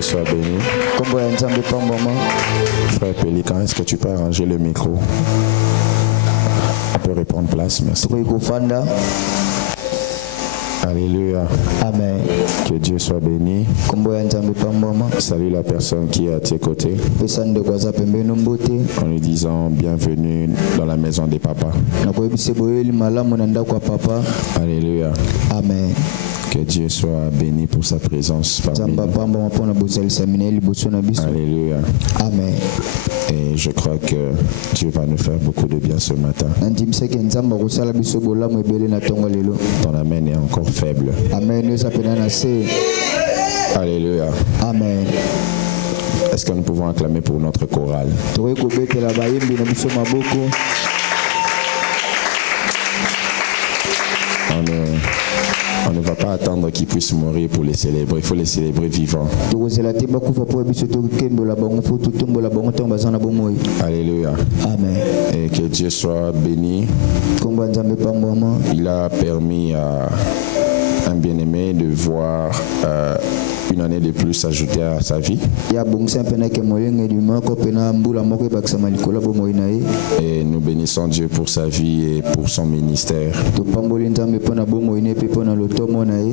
Dieu soit béni. Frère Pélican, est-ce que tu peux arranger le micro? On peut reprendre place, merci. Alléluia. Amen. Que Dieu soit béni. Salut la personne qui est à tes côtés en lui disant bienvenue dans la maison des papas. Alléluia. Amen. Que Dieu soit béni pour sa présence parmi nous. Alléluia. Amen. Et je crois que Dieu va nous faire beaucoup de bien ce matin. Ton amen est encore faible. Amen. Alléluia. Amen. Est-ce que nous pouvons acclamer pour notre chorale? On ne va pas attendre qu'ils puissent mourir pour les célébrer. Il faut les célébrer vivants. Alléluia. Amen. Et que Dieu soit béni. Il a permis à un bien-aimé de voir une année de plus ajoutée à sa vie. Et nous bénissons Dieu pour sa vie et pour son ministère.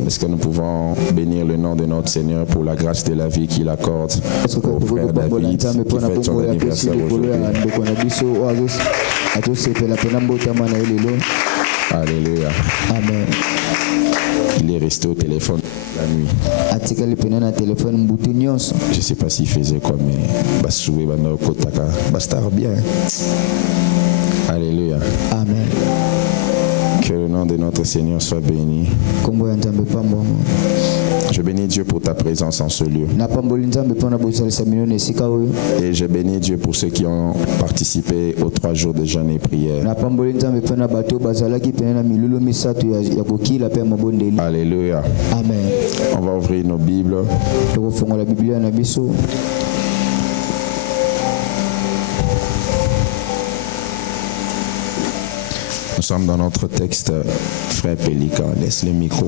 Est-ce que nous pouvons bénir le nom de notre Seigneur pour la grâce de la vie qu'il accorde au frère David qui fête son anniversaire aujourd'hui? Alléluia. Amen. Il est resté au téléphone la nuit. Je ne sais pas s'il faisait quoi, mais bastar bien. Alléluia. Amen. Que le nom de notre Seigneur soit béni. Je bénis Dieu pour ta présence en ce lieu. Et je bénis Dieu pour ceux qui ont participé aux 3 jours de jeûne et prière. Alléluia. Amen. On va ouvrir nos Bibles. Nous sommes dans notre texte, frère Pélican. Laisse le micro.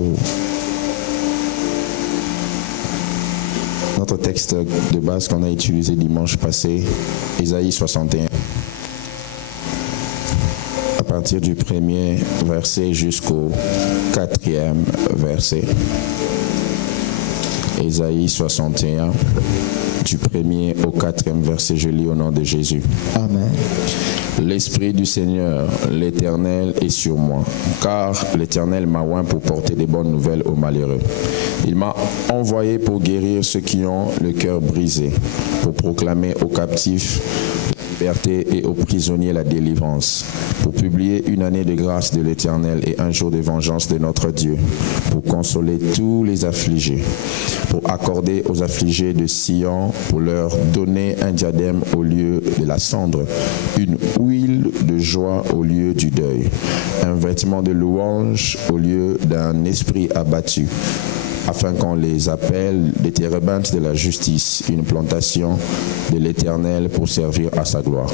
Notre texte de base qu'on a utilisé dimanche passé, Ésaïe 61. À partir du 1er verset jusqu'au 4e verset. Ésaïe 61, du 1er au 4e verset, je lis au nom de Jésus. Amen. L'Esprit du Seigneur, l'Éternel, est sur moi, car l'Éternel m'a oint pour porter des bonnes nouvelles aux malheureux. Il m'a envoyé pour guérir ceux qui ont le cœur brisé, pour proclamer aux captifs la liberté et aux prisonniers la délivrance, pour publier une année de grâce de l'Éternel et un jour de vengeance de notre Dieu, pour consoler tous les affligés, pour accorder aux affligés de Sion, pour leur donner un diadème au lieu de la cendre, une huile de joie au lieu du deuil, un vêtement de louange au lieu d'un esprit abattu, afin qu'on les appelle des térébintes de la justice, une plantation de l'Éternel pour servir à sa gloire.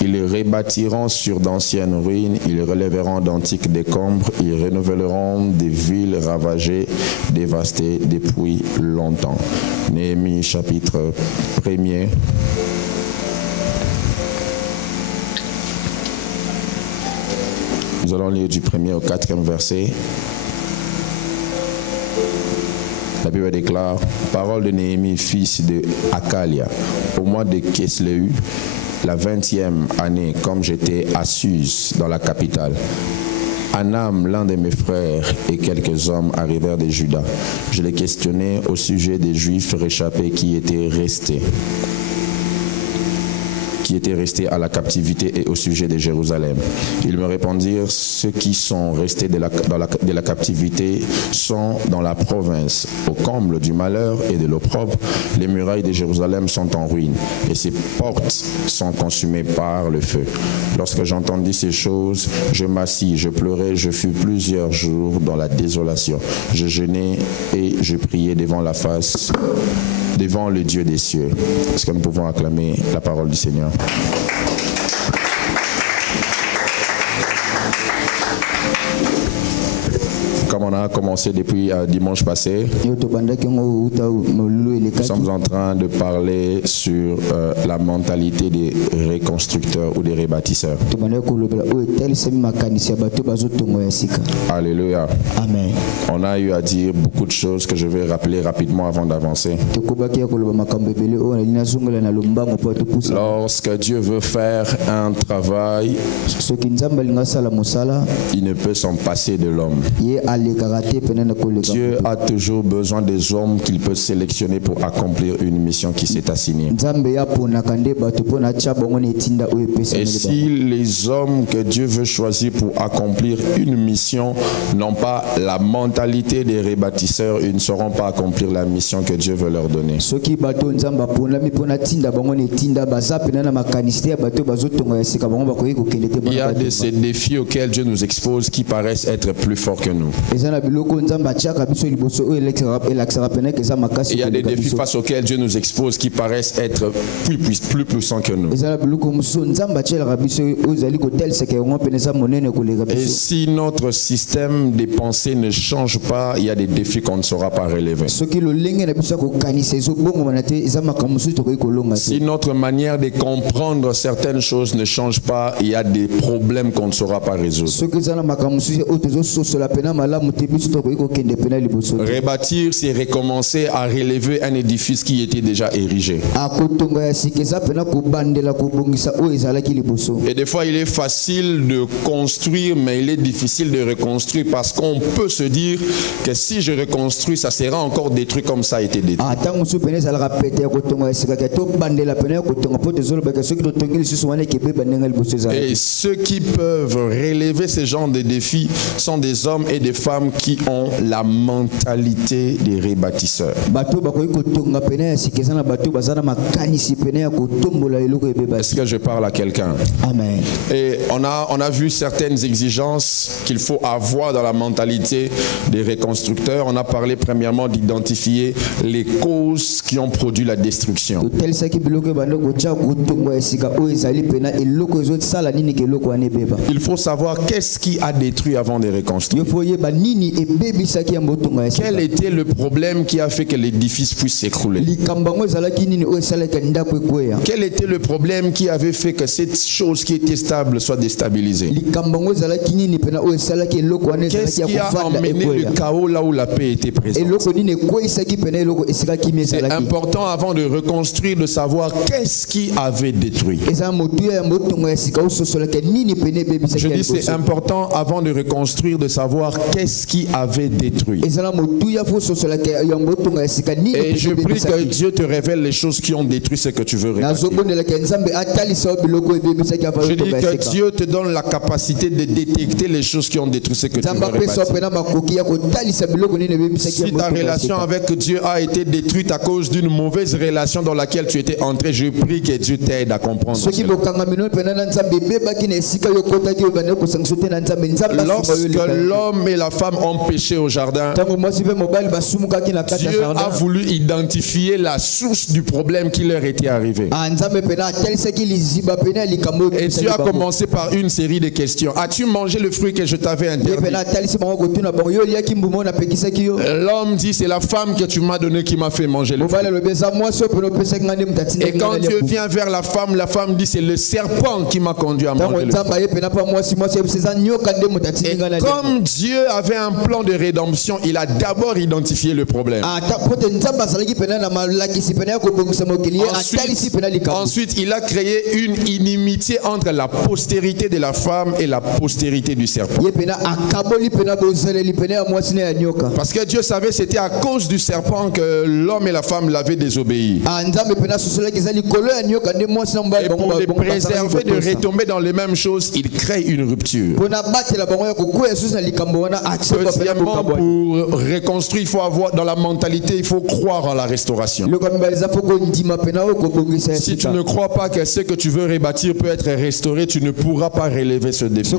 Ils rebâtiront sur d'anciennes ruines, ils relèveront d'antiques décombres, ils renouvelleront des villes ravagées, dévastées depuis longtemps. Néhémie chapitre 1er. Nous allons lire du 1er au 4e verset. La Bible déclare, parole de Néhémie, fils de Hakalia, au mois de Kesléu, la 20e année, comme j'étais à Suse, dans la capitale. Anam, l'un de mes frères, et quelques hommes arrivèrent de Juda. Je les questionnais au sujet des Juifs réchappés qui étaient restés à la captivité et au sujet de Jérusalem. Ils me répondirent, ceux qui sont restés de la captivité sont dans la province, au comble du malheur et de l'opprobre. Les murailles de Jérusalem sont en ruine et ses portes sont consumées par le feu. Lorsque j'entendis ces choses, je m'assis, je pleurais, je fus plusieurs jours dans la désolation. Je jeûnais et je priais devant le Dieu des cieux. Est-ce que nous pouvons acclamer la parole du Seigneur? Comme on a a commencé depuis dimanche passé. Nous sommes en train de parler sur la mentalité des reconstructeurs ou des rebâtisseurs. Alléluia. Amen. On a eu à dire beaucoup de choses que je vais rappeler rapidement avant d'avancer. Lorsque Dieu veut faire un travail, il ne peut s'en passer de l'homme. Dieu a toujours besoin des hommes qu'il peut sélectionner pour accomplir une mission qui s'est assignée. Et si les hommes que Dieu veut choisir pour accomplir une mission n'ont pas la mentalité des rebâtisseurs, ils ne sauront pas accomplir la mission que Dieu veut leur donner. Il y a ces défis auxquels Dieu nous expose qui paraissent être plus forts que nous. Il y a des défis face auxquels Dieu nous expose qui paraissent être plus puissants que nous. Et si notre système de pensée ne change pas, il y a des défis qu'on ne saura pas relever. Si notre manière de comprendre certaines choses ne change pas, il y a des problèmes qu'on ne saura pas résoudre. Rebâtir, c'est recommencer à relever un édifice qui était déjà érigé. Et des fois, il est facile de construire, mais il est difficile de reconstruire parce qu'on peut se dire que si je reconstruis, ça sera encore détruit comme ça a été détruit. Et ceux qui peuvent relever ce genre de défis sont des hommes et des femmes qui ont la mentalité des rebâtisseurs. Est-ce que je parle à quelqu'un? Amen. Et on a vu certaines exigences qu'il faut avoir dans la mentalité des reconstructeurs. On a parlé premièrement d'identifier les causes qui ont produit la destruction. Il faut savoir qu'est-ce qui a détruit avant de reconstruire. Quel était le problème qui a fait que l'édifice puisse s'écrouler? Quel était le problème qui avait fait que cette chose qui était stable soit déstabilisée? Qu'est-ce qui a emmené le chaos là où la paix était présente? C'est important avant de reconstruire de savoir qu'est-ce qui avait détruit. Je dis c'est important avant de reconstruire de savoir qu'est-ce qui avait détruit. Et je prie que Dieu te révèle les choses qui ont détruit ce que tu veux rebâtir. Je dis que Dieu te donne la capacité de détecter les choses qui ont détruit ce que tu veux rebâtir. Si ta relation avec Dieu a été détruite à cause d'une mauvaise relation dans laquelle tu étais entré, je prie que Dieu t'aide à comprendre cela. Lorsque l'homme et la femme ont péché au jardin, Dieu a voulu identifier la source du problème qui leur était arrivé. Et Dieu a commencé par une série de questions. As-tu mangé le fruit que je t'avais interdit? L'homme dit, c'est la femme que tu m'as donnée qui m'a fait manger le fruit. Et quand Dieu vient vers la femme dit, c'est le serpent qui m'a conduit à manger le fruit. Et comme Dieu avait un plan de rédemption, il a d'abord identifié le problème. Ensuite, il a créé une inimitié entre la postérité de la femme et la postérité du serpent. Parce que Dieu savait que c'était à cause du serpent que l'homme et la femme l'avaient désobéi. Et pour les préserver de retomber dans les mêmes choses, il crée une rupture. Deuxièmement, pour reconstruire, il faut avoir dans la mentalité, il faut croire en la restauration. Si tu ne crois pas que ce que tu veux rebâtir peut être restauré, tu ne pourras pas relever ce défi.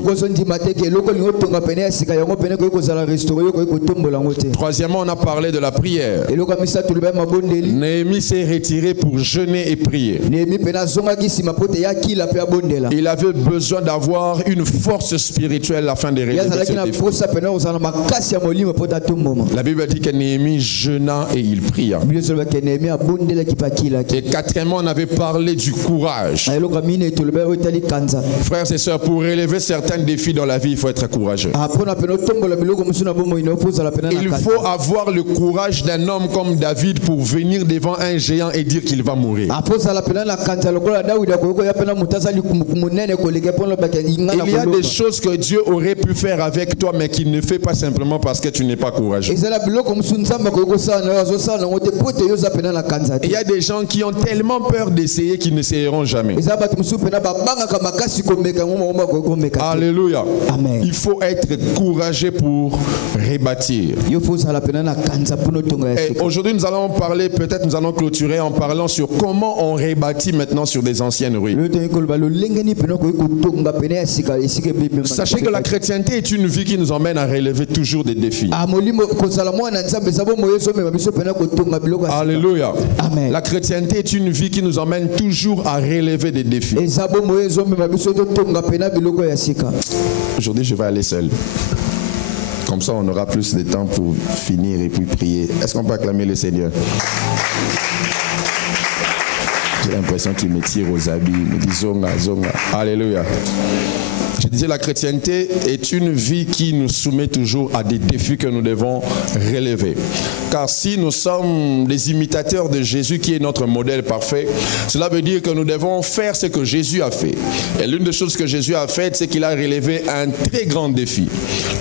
Troisièmement, on a parlé de la prière. Néhémie s'est retiré pour jeûner et prier. Il avait besoin d'avoir une force spirituelle afin de relever ce défi. La Bible dit que Néhémie jeûna et il pria. Et quatrièmement, on avait parlé du courage. Frères et sœurs, pour relever certains défis dans la vie, il faut être courageux. Il faut avoir le courage d'un homme comme David pour venir devant un géant et dire qu'il va mourir. Il y a des choses que Dieu aurait pu faire avec toi, mais qu'il ne fait pas simplement parce que tu n'es pas courageux. Il y a des gens qui ont tellement peur d'essayer qu'ils n'essayeront jamais. Alléluia. Amen. Il faut être courageux pour rebâtir. Et aujourd'hui, nous allons parler, peut-être nous allons clôturer en parlant sur comment on rebâtit maintenant sur des anciennes ruines. Sachez que la chrétienté est une vie qui nous emmène à relever toujours des défis. Alléluia. Amen. La chrétienté est une vie qui nous emmène toujours à relever des défis. Aujourd'hui, je vais aller seul. Comme ça, on aura plus de temps pour finir et puis prier. Est-ce qu'on peut acclamer le Seigneur? J'ai l'impression qu'il me tire aux habits. Il me dit zonga, zonga. Alléluia. Je disais, la chrétienté est une vie qui nous soumet toujours à des défis que nous devons relever. Car si nous sommes des imitateurs de Jésus, qui est notre modèle parfait, cela veut dire que nous devons faire ce que Jésus a fait. Et l'une des choses que Jésus a faites, c'est qu'il a relevé un très grand défi.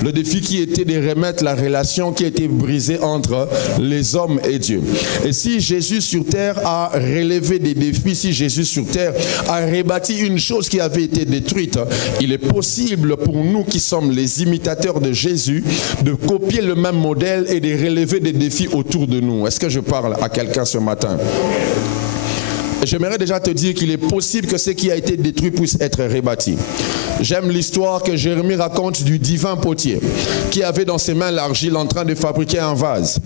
Le défi qui était de remettre la relation qui était brisée entre les hommes et Dieu. Et si Jésus sur terre a relevé des défis, si Jésus sur terre a rebâti une chose qui avait été détruite, il est possible pour nous qui sommes les imitateurs de Jésus de copier le même modèle et de relever des défis autour de nous. Est-ce que je parle à quelqu'un ce matin? J'aimerais déjà te dire qu'il est possible que ce qui a été détruit puisse être rebâti. J'aime l'histoire que Jérémie raconte du divin potier qui avait dans ses mains l'argile en train de fabriquer un vase.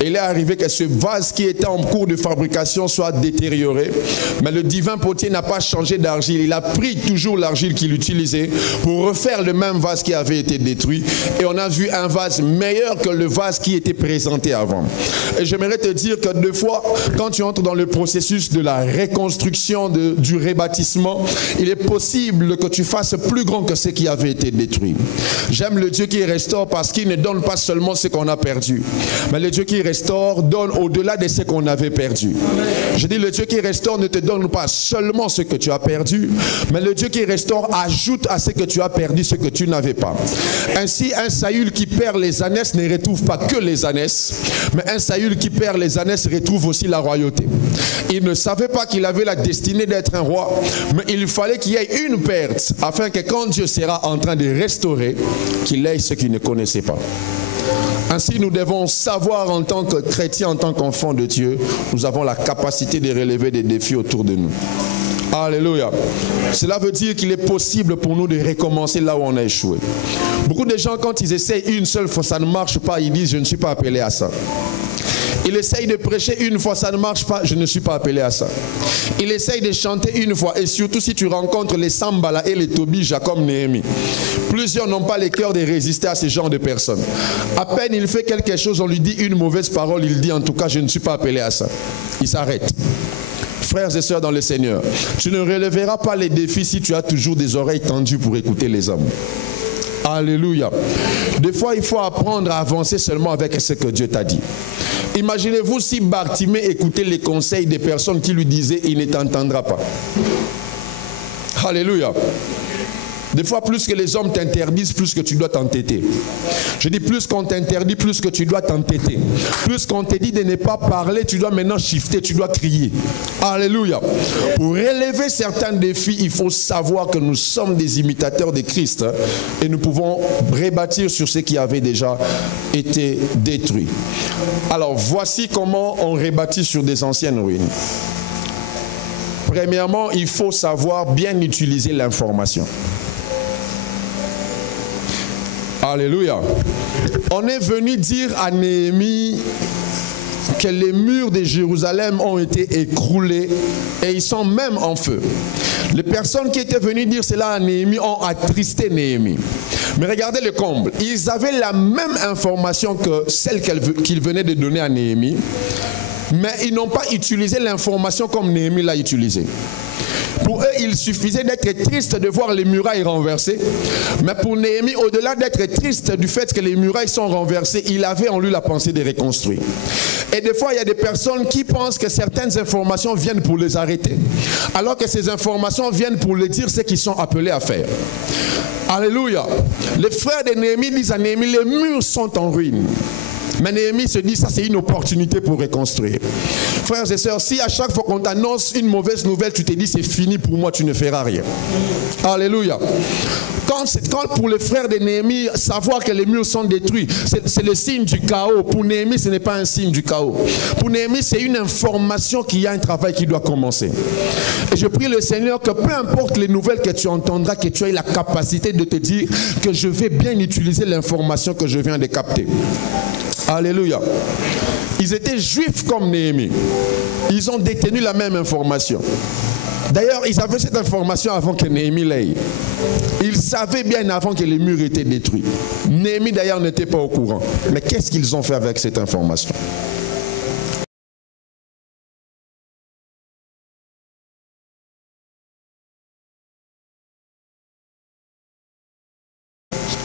Et il est arrivé que ce vase qui était en cours de fabrication soit détérioré. Mais le divin potier n'a pas changé d'argile. Il a pris toujours l'argile qu'il utilisait pour refaire le même vase qui avait été détruit. Et on a vu un vase meilleur que le vase qui était présenté avant. Et j'aimerais te dire que deux fois, quand tu entres dans le processus de la reconstruction du rebâtissement, il est possible que tu fasses plus grand que ce qui avait été détruit. J'aime le Dieu qui restaure parce qu'il ne donne pas seulement ce qu'on a perdu, mais le Dieu qui restaure donne au-delà de ce qu'on avait perdu. Je dis, le Dieu qui restaure ne te donne pas seulement ce que tu as perdu, mais le Dieu qui restaure ajoute à ce que tu as perdu ce que tu n'avais pas. Ainsi, un Saül qui perd les ânesses ne retrouve pas que les ânesses, mais un Saül qui perd les ânesses retrouve aussi la royauté. Il ne savait pas qu'il avait la destinée d'être un roi, mais il fallait qu'il y ait une perte afin que quand Dieu sera en train de restaurer, qu'il ait ce qu'il ne connaissait pas. Ainsi, nous devons savoir en tant que chrétiens, en tant qu'enfants de Dieu, nous avons la capacité de relever des défis autour de nous. Alléluia. Cela veut dire qu'il est possible pour nous de recommencer là où on a échoué. Beaucoup de gens, quand ils essayent une seule fois, ça ne marche pas, ils disent « je ne suis pas appelé à ça ». Il essaye de prêcher une fois, ça ne marche pas, je ne suis pas appelé à ça. Il essaye de chanter une fois, et surtout si tu rencontres les Sambala et les Tobija comme Néhémie. Plusieurs n'ont pas le cœur de résister à ce genre de personnes. À peine il fait quelque chose, on lui dit une mauvaise parole, il dit en tout cas je ne suis pas appelé à ça. Il s'arrête. Frères et sœurs dans le Seigneur, tu ne relèveras pas les défis si tu as toujours des oreilles tendues pour écouter les hommes. Alléluia. Des fois, il faut apprendre à avancer seulement avec ce que Dieu t'a dit. Imaginez-vous si Bartimée écoutait les conseils des personnes qui lui disaient « il ne t'entendra pas ». Alléluia. Des fois, plus que les hommes t'interdisent, plus que tu dois t'entêter. Je dis plus qu'on t'interdit, plus que tu dois t'entêter. Plus qu'on te dit de ne pas parler, tu dois maintenant shifter, tu dois crier. Alléluia. Pour relever certains défis, il faut savoir que nous sommes des imitateurs de Christ, hein, et nous pouvons rebâtir sur ce qui avait déjà été détruit. Alors, voici comment on rebâtit sur des anciennes ruines. Premièrement, il faut savoir bien utiliser l'information. Alléluia. On est venu dire à Néhémie que les murs de Jérusalem ont été écroulés et ils sont même en feu. Les personnes qui étaient venues dire cela à Néhémie ont attristé Néhémie. Mais regardez le comble. Ils avaient la même information que celle qu'il venait de donner à Néhémie, mais ils n'ont pas utilisé l'information comme Néhémie l'a utilisée. Pour eux, il suffisait d'être triste de voir les murailles renversées. Mais pour Néhémie, au-delà d'être triste du fait que les murailles sont renversées, il avait en lui la pensée de reconstruire. Et des fois, il y a des personnes qui pensent que certaines informations viennent pour les arrêter, alors que ces informations viennent pour les dire ce qu'ils sont appelés à faire. Alléluia. Les frères de Néhémie disent à Néhémie, les murs sont en ruine. Mais Néhémie se dit, ça c'est une opportunité pour reconstruire. Frères et sœurs, si à chaque fois qu'on t'annonce une mauvaise nouvelle, tu te dis c'est fini pour moi, tu ne feras rien. Alléluia. Quand pour les frères de Néhémie, savoir que les murs sont détruits, c'est le signe du chaos. Pour Néhémie, ce n'est pas un signe du chaos. Pour Néhémie, c'est une information qu'il y a un travail qui doit commencer. Et je prie le Seigneur que peu importe les nouvelles que tu entendras, que tu aies la capacité de te dire que je vais bien utiliser l'information que je viens de capter. Alléluia. Ils étaient juifs comme Néhémie. Ils ont détenu la même information. D'ailleurs, ils avaient cette information avant que Néhémie l'ait. Ils savaient bien avant que les murs étaient détruits. Néhémie d'ailleurs n'était pas au courant. Mais qu'est-ce qu'ils ont fait avec cette information?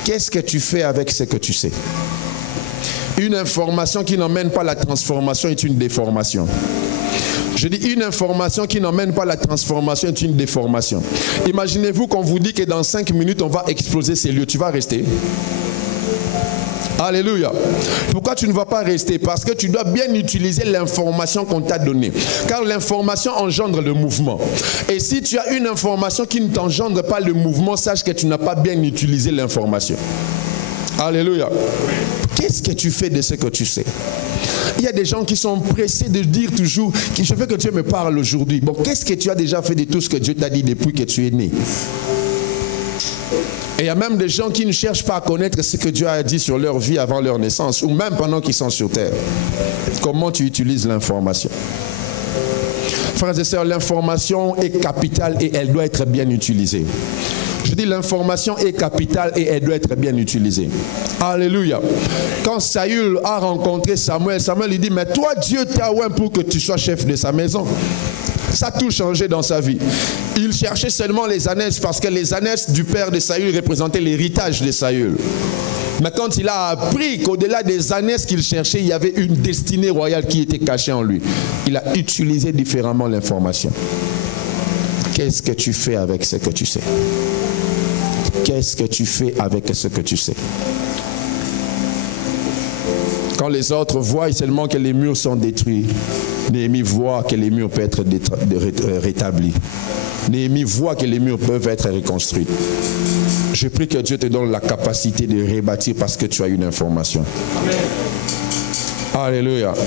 Qu'est-ce que tu fais avec ce que tu sais? Une information qui n'emmène pas la transformation est une déformation. Je dis une information qui n'emmène pas la transformation est une déformation. Imaginez-vous qu'on vous dit que dans 5 minutes, on va exploser ces lieux. Tu vas rester? Alléluia. Pourquoi tu ne vas pas rester? Parce que tu dois bien utiliser l'information qu'on t'a donnée. Car l'information engendre le mouvement. Et si tu as une information qui ne t'engendre pas le mouvement, sache que tu n'as pas bien utilisé l'information. Alléluia. Qu'est-ce que tu fais de ce que tu sais? Il y a des gens qui sont pressés de dire toujours que je veux que Dieu me parle aujourd'hui. Bon, qu'est-ce que tu as déjà fait de tout ce que Dieu t'a dit depuis que tu es né? Et il y a même des gens qui ne cherchent pas à connaître ce que Dieu a dit sur leur vie avant leur naissance, ou même pendant qu'ils sont sur terre. Comment tu utilises l'information? Frères et sœurs, l'information est capitale et elle doit être bien utilisée. Je dis l'information est capitale et elle doit être bien utilisée. Alléluia. Quand Saül a rencontré Samuel, Samuel lui dit, mais toi Dieu t'a oint pour que tu sois chef de sa maison. Ça a tout changé dans sa vie. Il cherchait seulement les ânesses parce que les ânesses du père de Saül représentaient l'héritage de Saül. Mais quand il a appris qu'au-delà des ânesses qu'il cherchait, il y avait une destinée royale qui était cachée en lui, il a utilisé différemment l'information. Qu'est-ce que tu fais avec ce que tu sais? Qu'est-ce que tu fais avec ce que tu sais? Quand les autres voient seulement que les murs sont détruits, Néhémie voit que les murs peuvent être rétablis. Néhémie voit que les murs peuvent être reconstruits. Je prie que Dieu te donne la capacité de rebâtir parce que tu as une information. Amen. Alléluia. Amen.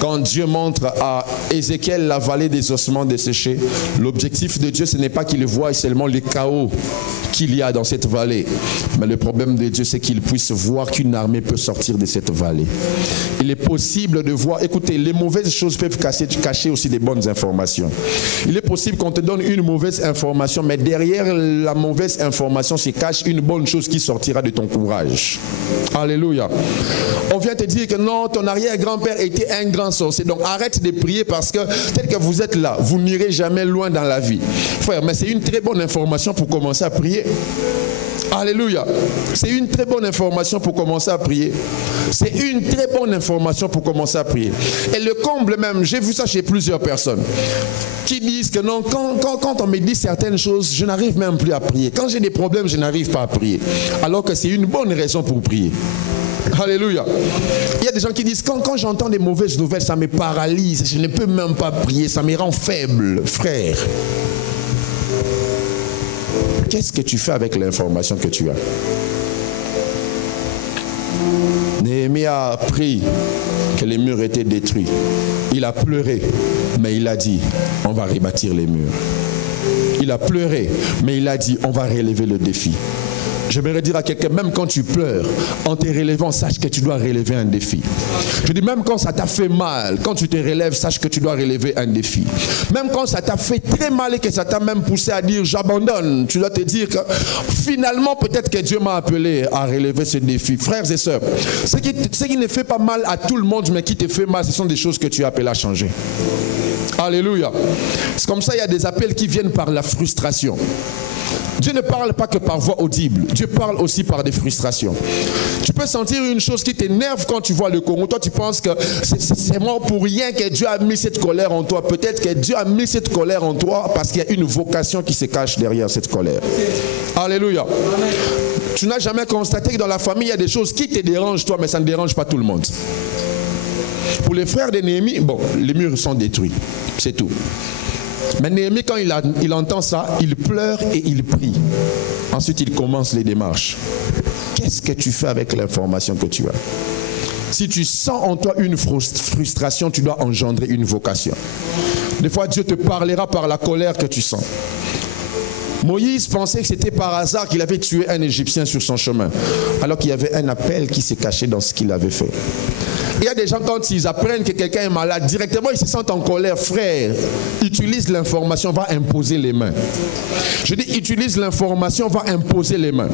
Quand Dieu montre à Ézéchiel la vallée des ossements desséchés, l'objectif de Dieu, ce n'est pas qu'il voie seulement le chaos qu'il y a dans cette vallée. Mais le problème de Dieu, c'est qu'il puisse voir qu'une armée peut sortir de cette vallée. Il est possible de voir, écoutez, les mauvaises choses peuvent cacher aussi des bonnes informations. Il est possible qu'on te donne une mauvaise information, mais derrière la mauvaise information se cache une bonne chose qui sortira de ton courage. Alléluia. On vient te dire que non, ton arrière-grand-père était un grand sorcier. Donc arrête de prier parce que tel que vous êtes là, vous n'irez jamais loin dans la vie. Frère, mais c'est une très bonne information pour commencer à prier. Alléluia. C'est une très bonne information pour commencer à prier. C'est une très bonne information pour commencer à prier. Et le comble même, j'ai vu ça chez plusieurs personnes qui disent que non, quand on me dit certaines choses, je n'arrive même plus à prier. Quand j'ai des problèmes, je n'arrive pas à prier. Alors que c'est une bonne raison pour prier. Alléluia. Il y a des gens qui disent quand j'entends des mauvaises nouvelles, ça me paralyse. Je ne peux même pas prier. Ça me rend faible. Frère, qu'est-ce que tu fais avec l'information que tu as? Néhémie a appris que les murs étaient détruits. Il a pleuré, mais il a dit, on va rebâtir les murs. Il a pleuré, mais il a dit, on va relever le défi. J'aimerais dire à quelqu'un, même quand tu pleures, en te relevant, sache que tu dois relever un défi. Je dis, même quand ça t'a fait mal, quand tu te relèves, sache que tu dois relever un défi. Même quand ça t'a fait très mal et que ça t'a même poussé à dire, j'abandonne, tu dois te dire que finalement, peut-être que Dieu m'a appelé à relever ce défi. Frères et sœurs, ce qui ne fait pas mal à tout le monde, mais qui te fait mal, ce sont des choses que tu as appelé à changer. Alléluia. C'est comme ça, il y a des appels qui viennent par la frustration. Dieu ne parle pas que par voix audible. Dieu parle aussi par des frustrations. Tu peux sentir une chose qui t'énerve quand tu vois le Congo. Toi, tu penses que c'est moi pour rien que Dieu a mis cette colère en toi. Peut-être que Dieu a mis cette colère en toi parce qu'il y a une vocation qui se cache derrière cette colère. Alléluia. Tu n'as jamais constaté que dans la famille, il y a des choses qui te dérangent toi, mais ça ne dérange pas tout le monde. Pour les frères de Néhémie, bon, les murs sont détruits. C'est tout. Mais Néhémie, quand il entend ça, il pleure et il prie. Ensuite, il commence les démarches. Qu'est-ce que tu fais avec l'information que tu as? Si tu sens en toi une frustration, tu dois engendrer une vocation. Des fois, Dieu te parlera par la colère que tu sens. Moïse pensait que c'était par hasard qu'il avait tué un Égyptien sur son chemin, alors qu'il y avait un appel qui s'est caché dans ce qu'il avait fait. Il y a des gens, quand ils apprennent que quelqu'un est malade, directement ils se sentent en colère. Frère, utilise l'information, va imposer les mains. Je dis, utilise l'information, va imposer les mains.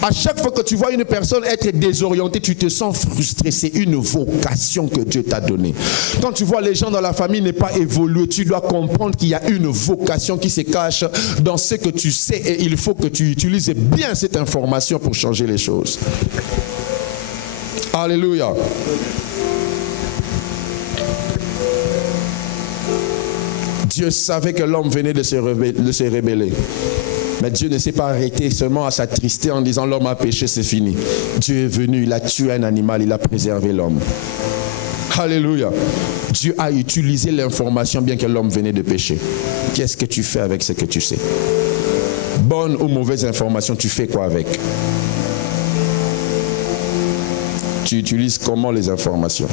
À chaque fois que tu vois une personne être désorientée, tu te sens frustré. C'est une vocation que Dieu t'a donnée. Quand tu vois les gens dans la famille ne pas évoluer, tu dois comprendre qu'il y a une vocation qui se cache dans ce que tu sais et il faut que tu utilises bien cette information pour changer les choses. Alléluia. Dieu savait que l'homme venait de se rébeller. Mais Dieu ne s'est pas arrêté seulement à s'attrister en disant l'homme a péché, c'est fini. Dieu est venu, il a tué un animal, il a préservé l'homme. Alléluia. Dieu a utilisé l'information bien que l'homme venait de pécher. Qu'est-ce que tu fais avec ce que tu sais? Bonne ou mauvaise information, tu fais quoi avec? Tu utilises comment les informations?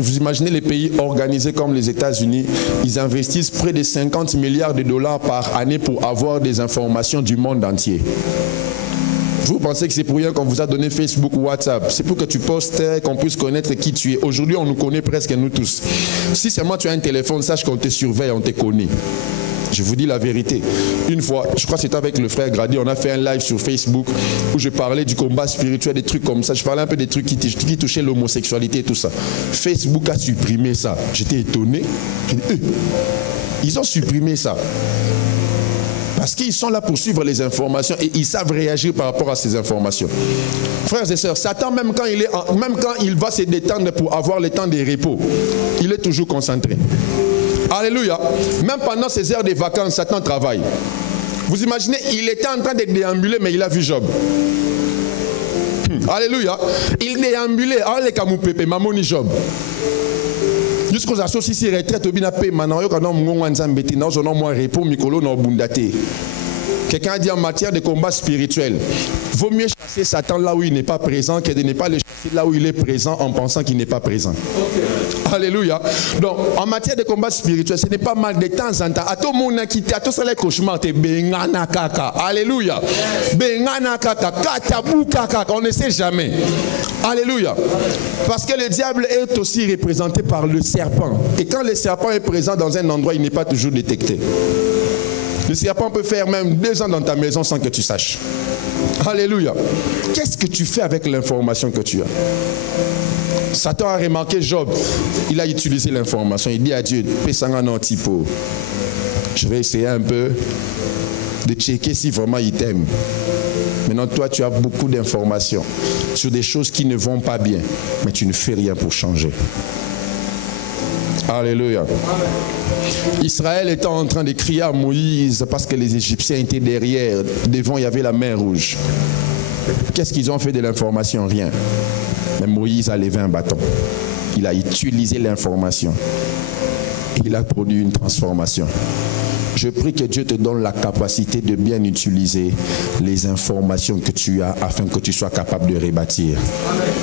Vous imaginez les pays organisés comme les États-Unis, ils investissent près de 50 milliards de dollars par année pour avoir des informations du monde entier. Vous pensez que c'est pour rien qu'on vous a donné Facebook ou WhatsApp? C'est pour que tu postes, qu'on puisse connaître qui tu es. Aujourd'hui, on nous connaît presque nous tous. Si seulement tu as un téléphone, sache qu'on te surveille, on te connaît. Je vous dis la vérité. Une fois, je crois que c'était avec le frère Grady, on a fait un live sur Facebook où je parlais du combat spirituel, des trucs comme ça. Je parlais un peu des trucs qui touchaient l'homosexualité et tout ça. Facebook a supprimé ça. J'étais étonné. Ils ont supprimé ça. Parce qu'ils sont là pour suivre les informations et ils savent réagir par rapport à ces informations. Frères et sœurs, Satan, même quand il va se détendre pour avoir le temps de repos, il est toujours concentré. Alléluia. Même pendant ses heures de vacances, Satan travaille. Vous imaginez, il était en train de déambuler, mais il a vu Job. Alléluia. Il déambulait, allez kamupépe, mamoni Job. Jusqu'aux associés si retraite au binape, maintenant, quand on a zambeti, non, on a moins repos, mikolo, non, bundate. Quelqu'un a dit en matière de combat spirituel, vaut mieux chasser Satan là où il n'est pas présent que de ne pas le chasser là où il est présent en pensant qu'il n'est pas présent. Okay. Alléluia. Donc, en matière de combat spirituel, ce n'est pas mal de temps en temps. À tout le monde qui a tout ça, les cauchemars, t'es bengana kaka. Alléluia. Bengana kaka, katabu kaka, on ne sait jamais. Alléluia. Parce que le diable est aussi représenté par le serpent. Et quand le serpent est présent dans un endroit, il n'est pas toujours détecté. Le serpent peut faire même 2 ans dans ta maison sans que tu saches. Alléluia. Qu'est-ce que tu fais avec l'information que tu as? Satan a remarqué Job. Il a utilisé l'information. Il dit à Dieu, je vais essayer un peu de checker si vraiment il t'aime. Maintenant, toi, tu as beaucoup d'informations sur des choses qui ne vont pas bien, mais tu ne fais rien pour changer. Alléluia. Israël était en train de crier à Moïse parce que les Égyptiens étaient derrière. Devant, il y avait la mer Rouge. Qu'est-ce qu'ils ont fait de l'information? Rien. Mais Moïse a levé un bâton. Il a utilisé l'information. Il a produit une transformation. Je prie que Dieu te donne la capacité de bien utiliser les informations que tu as afin que tu sois capable de rebâtir.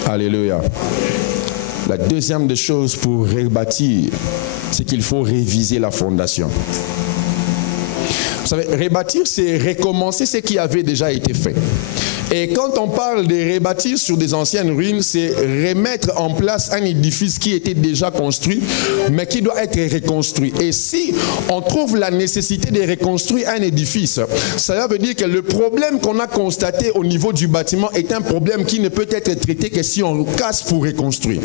Alléluia. La deuxième des choses pour rebâtir, c'est qu'il faut réviser la fondation. Vous savez, rebâtir, c'est recommencer ce qui avait déjà été fait. Et quand on parle de rebâtir sur des anciennes ruines, c'est remettre en place un édifice qui était déjà construit, mais qui doit être reconstruit. Et si on trouve la nécessité de reconstruire un édifice, cela veut dire que le problème qu'on a constaté au niveau du bâtiment est un problème qui ne peut être traité que si on casse pour reconstruire.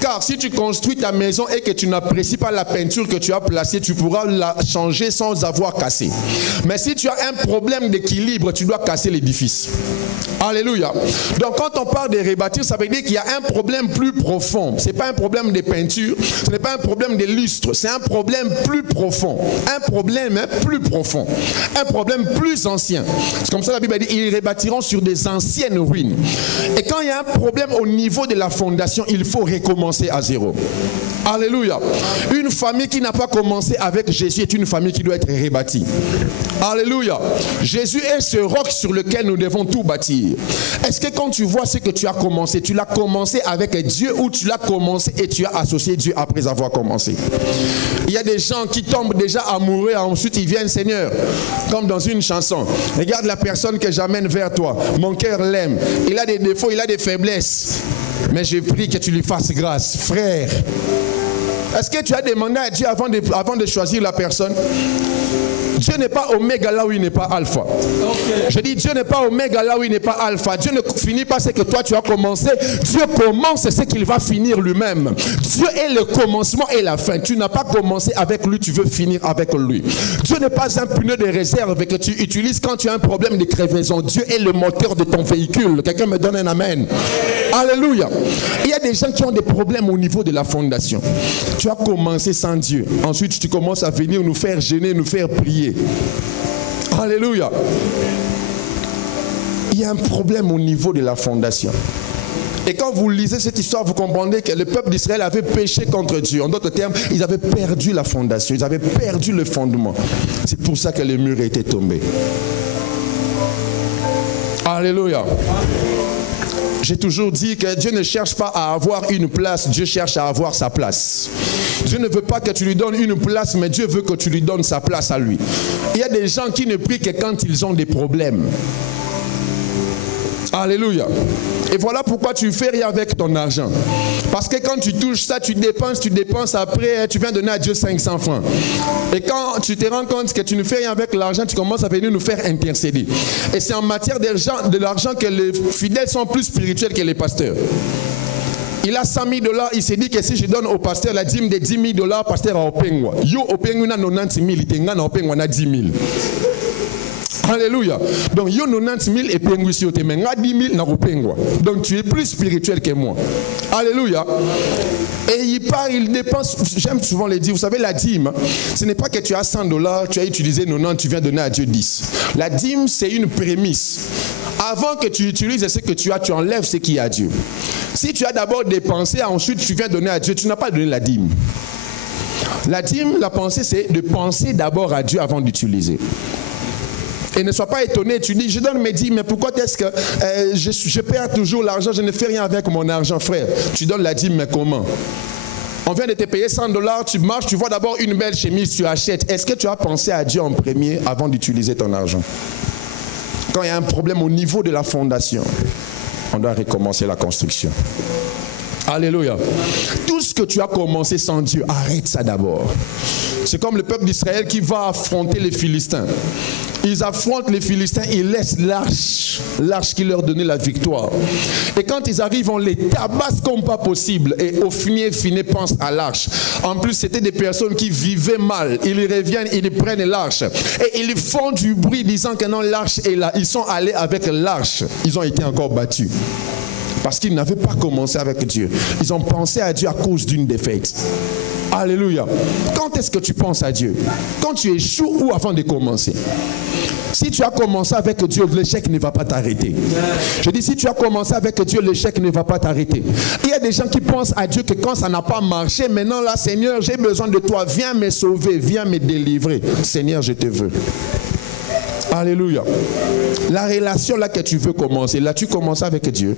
Car si tu construis ta maison et que tu n'apprécies pas la peinture que tu as placée, tu pourras la changer sans avoir cassé. Mais si tu as un problème d'équilibre, tu dois casser l'édifice. Alléluia. Donc quand on parle de rebâtir, ça veut dire qu'il y a un problème plus profond. Ce n'est pas un problème de peinture, ce n'est pas un problème de lustre, c'est un problème plus profond. Un problème plus profond. Un problème plus ancien. C'est comme ça la Bible dit, ils rebâtiront sur des anciennes ruines. Et quand il y a un problème au niveau de la fondation, il faut recommencer à zéro. Alléluia. Une famille qui n'a pas commencé avec Jésus est une famille qui doit être rebâtie. Alléluia. Jésus est ce roc sur lequel nous devons tout bâtir. Est-ce que quand tu vois ce que tu as commencé, tu l'as commencé avec Dieu ou tu l'as commencé et tu as associé Dieu après avoir commencé? Il y a des gens qui tombent déjà amoureux, ensuite ils viennent, Seigneur, comme dans une chanson. Regarde la personne que j'amène vers toi. Mon cœur l'aime. Il a des défauts, il a des faiblesses. Mais je prie que tu lui fasses grâce. Frère, est-ce que tu as demandé à Dieu avant de choisir la personne? Dieu n'est pas oméga là où il n'est pas alpha. Okay. Je dis Dieu n'est pas oméga là où il n'est pas alpha. Dieu ne finit pas ce que toi tu as commencé. Dieu commence ce qu'il va finir lui-même. Dieu est le commencement et la fin. Tu n'as pas commencé avec lui, tu veux finir avec lui. Dieu n'est pas un pneu de réserve que tu utilises quand tu as un problème de crevaison. Dieu est le moteur de ton véhicule. Quelqu'un me donne un amen. Alléluia. Il y a des gens qui ont des problèmes au niveau de la fondation. Tu as commencé sans Dieu. Ensuite, tu commences à venir nous faire gêner, nous faire prier. Alléluia. Il y a un problème au niveau de la fondation. Et quand vous lisez cette histoire, vous comprenez que le peuple d'Israël avait péché contre Dieu. En d'autres termes, ils avaient perdu la fondation. Ils avaient perdu le fondement. C'est pour ça que le mur était tombé. Alléluia. J'ai toujours dit que Dieu ne cherche pas à avoir une place, Dieu cherche à avoir sa place. Dieu ne veut pas que tu lui donnes une place, mais Dieu veut que tu lui donnes sa place à lui. Il y a des gens qui ne prient que quand ils ont des problèmes. Alléluia. Et voilà pourquoi tu ne fais rien avec ton argent. Parce que quand tu touches ça, tu dépenses, après tu viens donner à Dieu 500 francs. Et quand tu te rends compte que tu ne fais rien avec l'argent, tu commences à venir nous faire intercéder. Et c'est en matière de l'argent que les fidèles sont plus spirituels que les pasteurs. Il a 100 000 $, il s'est dit que si je donne au pasteur la dîme de 10 000 $, pasteur a opengwa. Yo opengwa na 90 000, itenga na opengwa na 10 000. Alléluia. Donc, yo 90 000 et penguisi ote, mais 10 000 na opengwa. Donc, tu es plus spirituel que moi. Alléluia. Et il part, il dépense. J'aime souvent le dire, vous savez, la dîme, ce n'est pas que tu as 100 $, tu as utilisé 90, tu viens donner à Dieu 10. La dîme, c'est une prémisse. Avant que tu utilises ce que tu as, tu enlèves ce qui est à Dieu. Si tu as d'abord dépensé, ensuite tu viens donner à Dieu, tu n'as pas donné la dîme. La dîme, la pensée, c'est de penser d'abord à Dieu avant d'utiliser. Et ne sois pas étonné, tu dis, je donne mes dîmes, mais pourquoi est-ce que je perds toujours l'argent, je ne fais rien avec mon argent, frère. Tu donnes la dîme, mais comment? On vient de te payer 100 $, tu marches, tu vois d'abord une belle chemise, tu achètes. Est-ce que tu as pensé à Dieu en premier avant d'utiliser ton argent? Quand il y a un problème au niveau de la fondation, on doit recommencer la construction. Alléluia. Tout ce que tu as commencé sans Dieu, arrête ça d'abord. C'est comme le peuple d'Israël qui va affronter les Philistins. Ils affrontent les Philistins, ils laissent l'arche qui leur donnait la victoire. Et quand ils arrivent, on les tabasse comme pas possible. Et au fini, pense à l'arche. En plus, c'était des personnes qui vivaient mal. Ils reviennent, ils prennent l'arche. Et ils font du bruit disant que non, l'arche est là. Ils sont allés avec l'arche. Ils ont été encore battus. Parce qu'ils n'avaient pas commencé avec Dieu. Ils ont pensé à Dieu à cause d'une défaite. Alléluia. Quand est-ce que tu penses à Dieu? Quand tu échoues ou avant de commencer? Si tu as commencé avec Dieu, l'échec ne va pas t'arrêter. Je dis, si tu as commencé avec Dieu, l'échec ne va pas t'arrêter. Il y a des gens qui pensent à Dieu que quand ça n'a pas marché, maintenant là, Seigneur, j'ai besoin de toi. Viens me sauver, viens me délivrer. Seigneur, je te veux. Alléluia. La relation là que tu veux commencer, là tu commences avec Dieu.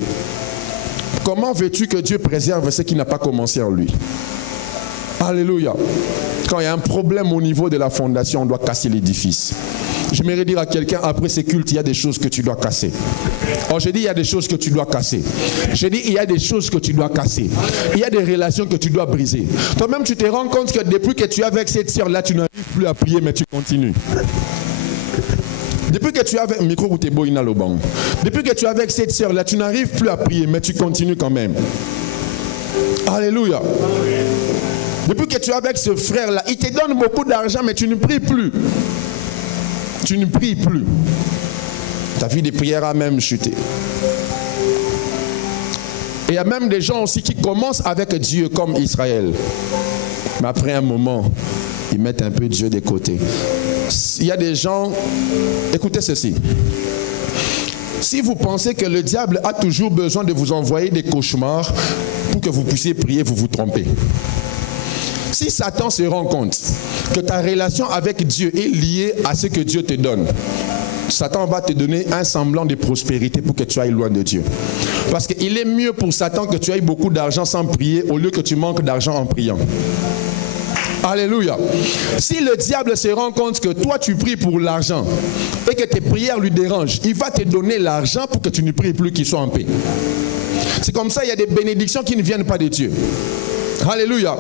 Comment veux-tu que Dieu préserve ce qui n'a pas commencé en lui? Alléluia. Quand il y a un problème au niveau de la fondation, on doit casser l'édifice. J'aimerais dire à quelqu'un, après ces cultes, il y a des choses que tu dois casser. Oh, j'ai dit, il y a des choses que tu dois casser. J'ai dit, il y a des choses que tu dois casser. Il y a des relations que tu dois briser. Toi-même, tu te rends compte que depuis que tu es avec cette sœur-là, tu n'arrives plus à prier, mais tu continues. Depuis que tu es avec depuis que tu es avec cette sœur-là, tu n'arrives plus à prier, mais tu continues quand même. Alléluia. Depuis que tu es avec ce frère-là, il te donne beaucoup d'argent, mais tu ne pries plus. Tu ne pries plus. Ta vie de prière a même chuté. Et il y a même des gens aussi qui commencent avec Dieu comme Israël. Mais après un moment, ils mettent un peu Dieu de côté. Il y a des gens, écoutez ceci. Si vous pensez que le diable a toujours besoin de vous envoyer des cauchemars pour que vous puissiez prier, vous vous trompez. Si Satan se rend compte que ta relation avec Dieu est liée à ce que Dieu te donne, Satan va te donner un semblant de prospérité pour que tu ailles loin de Dieu. Parce qu'il est mieux pour Satan que tu ailles beaucoup d'argent sans prier au lieu que tu manques d'argent en priant. Alléluia. Si le diable se rend compte que toi tu pries pour l'argent et que tes prières lui dérangent, il va te donner l'argent pour que tu ne pries plus, qu'il soit en paix. C'est comme ça, il y a des bénédictions qui ne viennent pas de Dieu. Alléluia.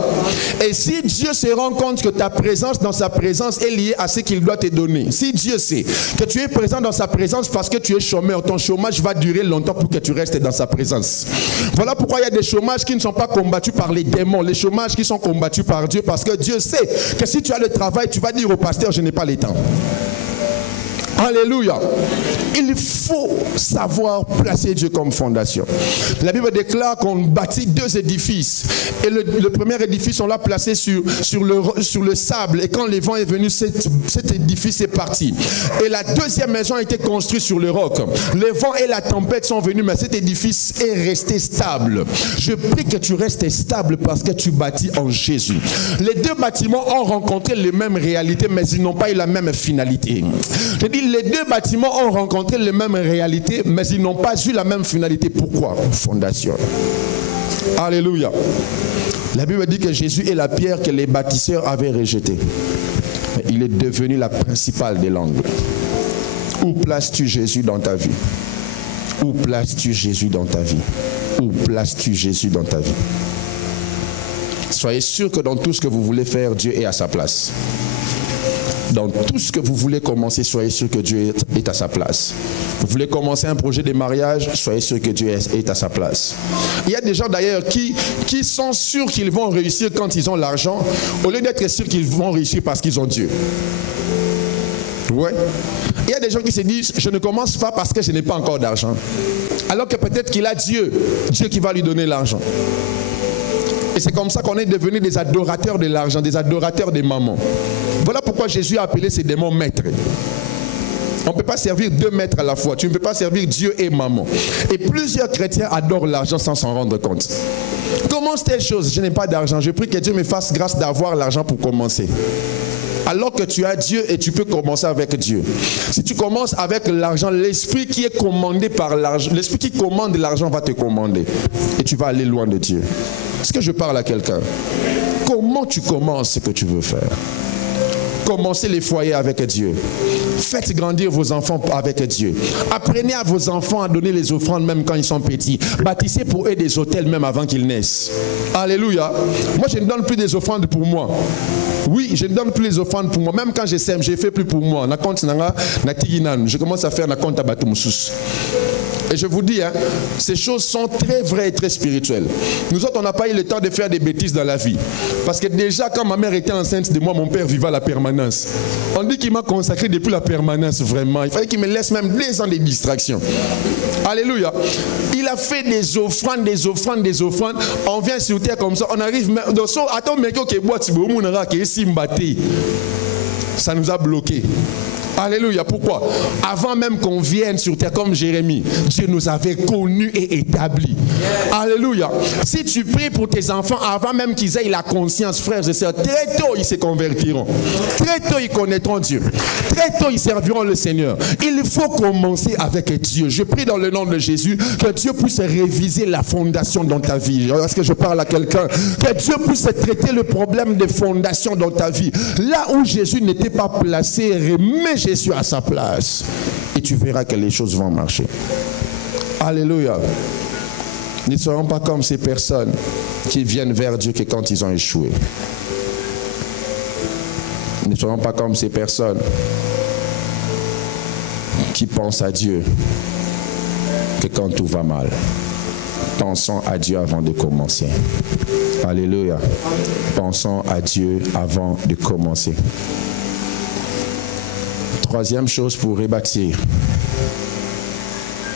Et si Dieu se rend compte que ta présence dans sa présence est liée à ce qu'il doit te donner, si Dieu sait que tu es présent dans sa présence parce que tu es chômeur, ton chômage va durer longtemps pour que tu restes dans sa présence. Voilà pourquoi il y a des chômages qui ne sont pas combattus par les démons, les chômages qui sont combattus par Dieu, parce que Dieu sait que si tu as le travail, tu vas dire au pasteur, je n'ai pas le temps. Alléluia. Il faut savoir placer Dieu comme fondation. La Bible déclare qu'on bâtit 2 édifices. Et le premier édifice, on l'a placé sur le sable. Et quand le vent est venu, cet édifice est parti. Et la deuxième maison a été construite sur le roc. Le vent et la tempête sont venus, mais cet édifice est resté stable. Je prie que tu restes stable parce que tu bâtis en Jésus. Les 2 bâtiments ont rencontré les mêmes réalités, mais ils n'ont pas eu la même finalité. Je dis, les 2 bâtiments ont rencontré les mêmes réalités, mais ils n'ont pas eu la même finalité. Pourquoi? Fondation. Alléluia. La Bible dit que Jésus est la pierre que les bâtisseurs avaient rejetée. Mais il est devenu la principale des langues. Où places-tu Jésus dans ta vie? Où places-tu Jésus dans ta vie? Où places-tu Jésus dans ta vie? Soyez sûr que dans tout ce que vous voulez faire, Dieu est à sa place. Dans tout ce que vous voulez commencer, soyez sûr que Dieu est à sa place. Vous voulez commencer un projet de mariage, soyez sûr que Dieu est à sa place. Il y a des gens d'ailleurs qui sont sûrs qu'ils vont réussir quand ils ont l'argent, au lieu d'être sûrs qu'ils vont réussir parce qu'ils ont Dieu. Ouais. Il y a des gens qui se disent, je ne commence pas parce que je n'ai pas encore d'argent. Alors que peut-être qu'il a Dieu qui va lui donner l'argent. Et c'est comme ça qu'on est devenus des adorateurs de l'argent, des adorateurs des mamans. Voilà pourquoi Jésus a appelé ces démons maîtres. On ne peut pas servir 2 maîtres à la fois. Tu ne peux pas servir Dieu et maman. Et plusieurs chrétiens adorent l'argent sans s'en rendre compte. Commence telle chose, je n'ai pas d'argent. Je prie que Dieu me fasse grâce d'avoir l'argent pour commencer. Alors que tu as Dieu et tu peux commencer avec Dieu. Si tu commences avec l'argent, l'esprit qui est commandé par l'argent, l'esprit qui commande l'argent va te commander. Et tu vas aller loin de Dieu. Est-ce que je parle à quelqu'un? Comment tu commences ce que tu veux faire? Commencez les foyers avec Dieu. Faites grandir vos enfants avec Dieu. Apprenez à vos enfants à donner les offrandes même quand ils sont petits. Bâtissez pour eux des hôtels même avant qu'ils naissent. Alléluia. Moi, je ne donne plus des offrandes pour moi. Oui, je ne donne plus les offrandes pour moi. Même quand je sème, je ne fais plus pour moi. Je commence à faire na compte à Batumoussous. Et je vous dis, ces choses sont très vraies et très spirituelles. Nous autres, on n'a pas eu le temps de faire des bêtises dans la vie. Parce que déjà, quand ma mère était enceinte de moi, mon père vivait à la permanence. On dit qu'il m'a consacré depuis la permanence, vraiment. Il fallait qu'il me laisse même 2 ans de distraction. Alléluia. Il a fait des offrandes, des offrandes, des offrandes. On vient sur terre comme ça, on arrive... Ça nous a bloqués. Alléluia. Pourquoi? Avant même qu'on vienne sur terre comme Jérémie, Dieu nous avait connus et établis. Alléluia. Si tu pries pour tes enfants avant même qu'ils aient la conscience, frères et sœurs, très tôt ils se convertiront. Très tôt ils connaîtront Dieu. Très tôt ils serviront le Seigneur. Il faut commencer avec Dieu. Je prie dans le nom de Jésus que Dieu puisse réviser la fondation dans ta vie. Est-ce que je parle à quelqu'un? Que Dieu puisse traiter le problème des fondations dans ta vie. Là où Jésus n'était pas placé, remets Jésus à sa place. Et tu verras que les choses vont marcher. Alléluia. Ne serons pas comme ces personnes qui viennent vers Dieu que quand ils ont échoué. Ne serons pas comme ces personnes qui pensent à Dieu que quand tout va mal. Pensons à Dieu avant de commencer. Alléluia. Pensons à Dieu avant de commencer. Troisième chose pour rebâtir,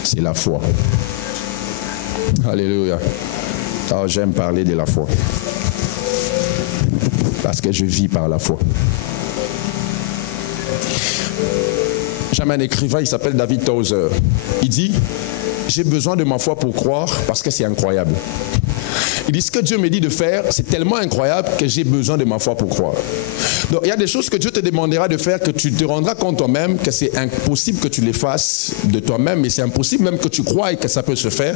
c'est la foi. Alléluia. Alors j'aime parler de la foi. Parce que je vis par la foi. J'aime un écrivain, il s'appelle David Tozer. Il dit, j'ai besoin de ma foi pour croire parce que c'est incroyable. Il dit, ce que Dieu me dit de faire, c'est tellement incroyable que j'ai besoin de ma foi pour croire. Donc, il y a des choses que Dieu te demandera de faire que tu te rendras compte toi-même que c'est impossible que tu les fasses de toi-même, mais c'est impossible même que tu crois que ça peut se faire.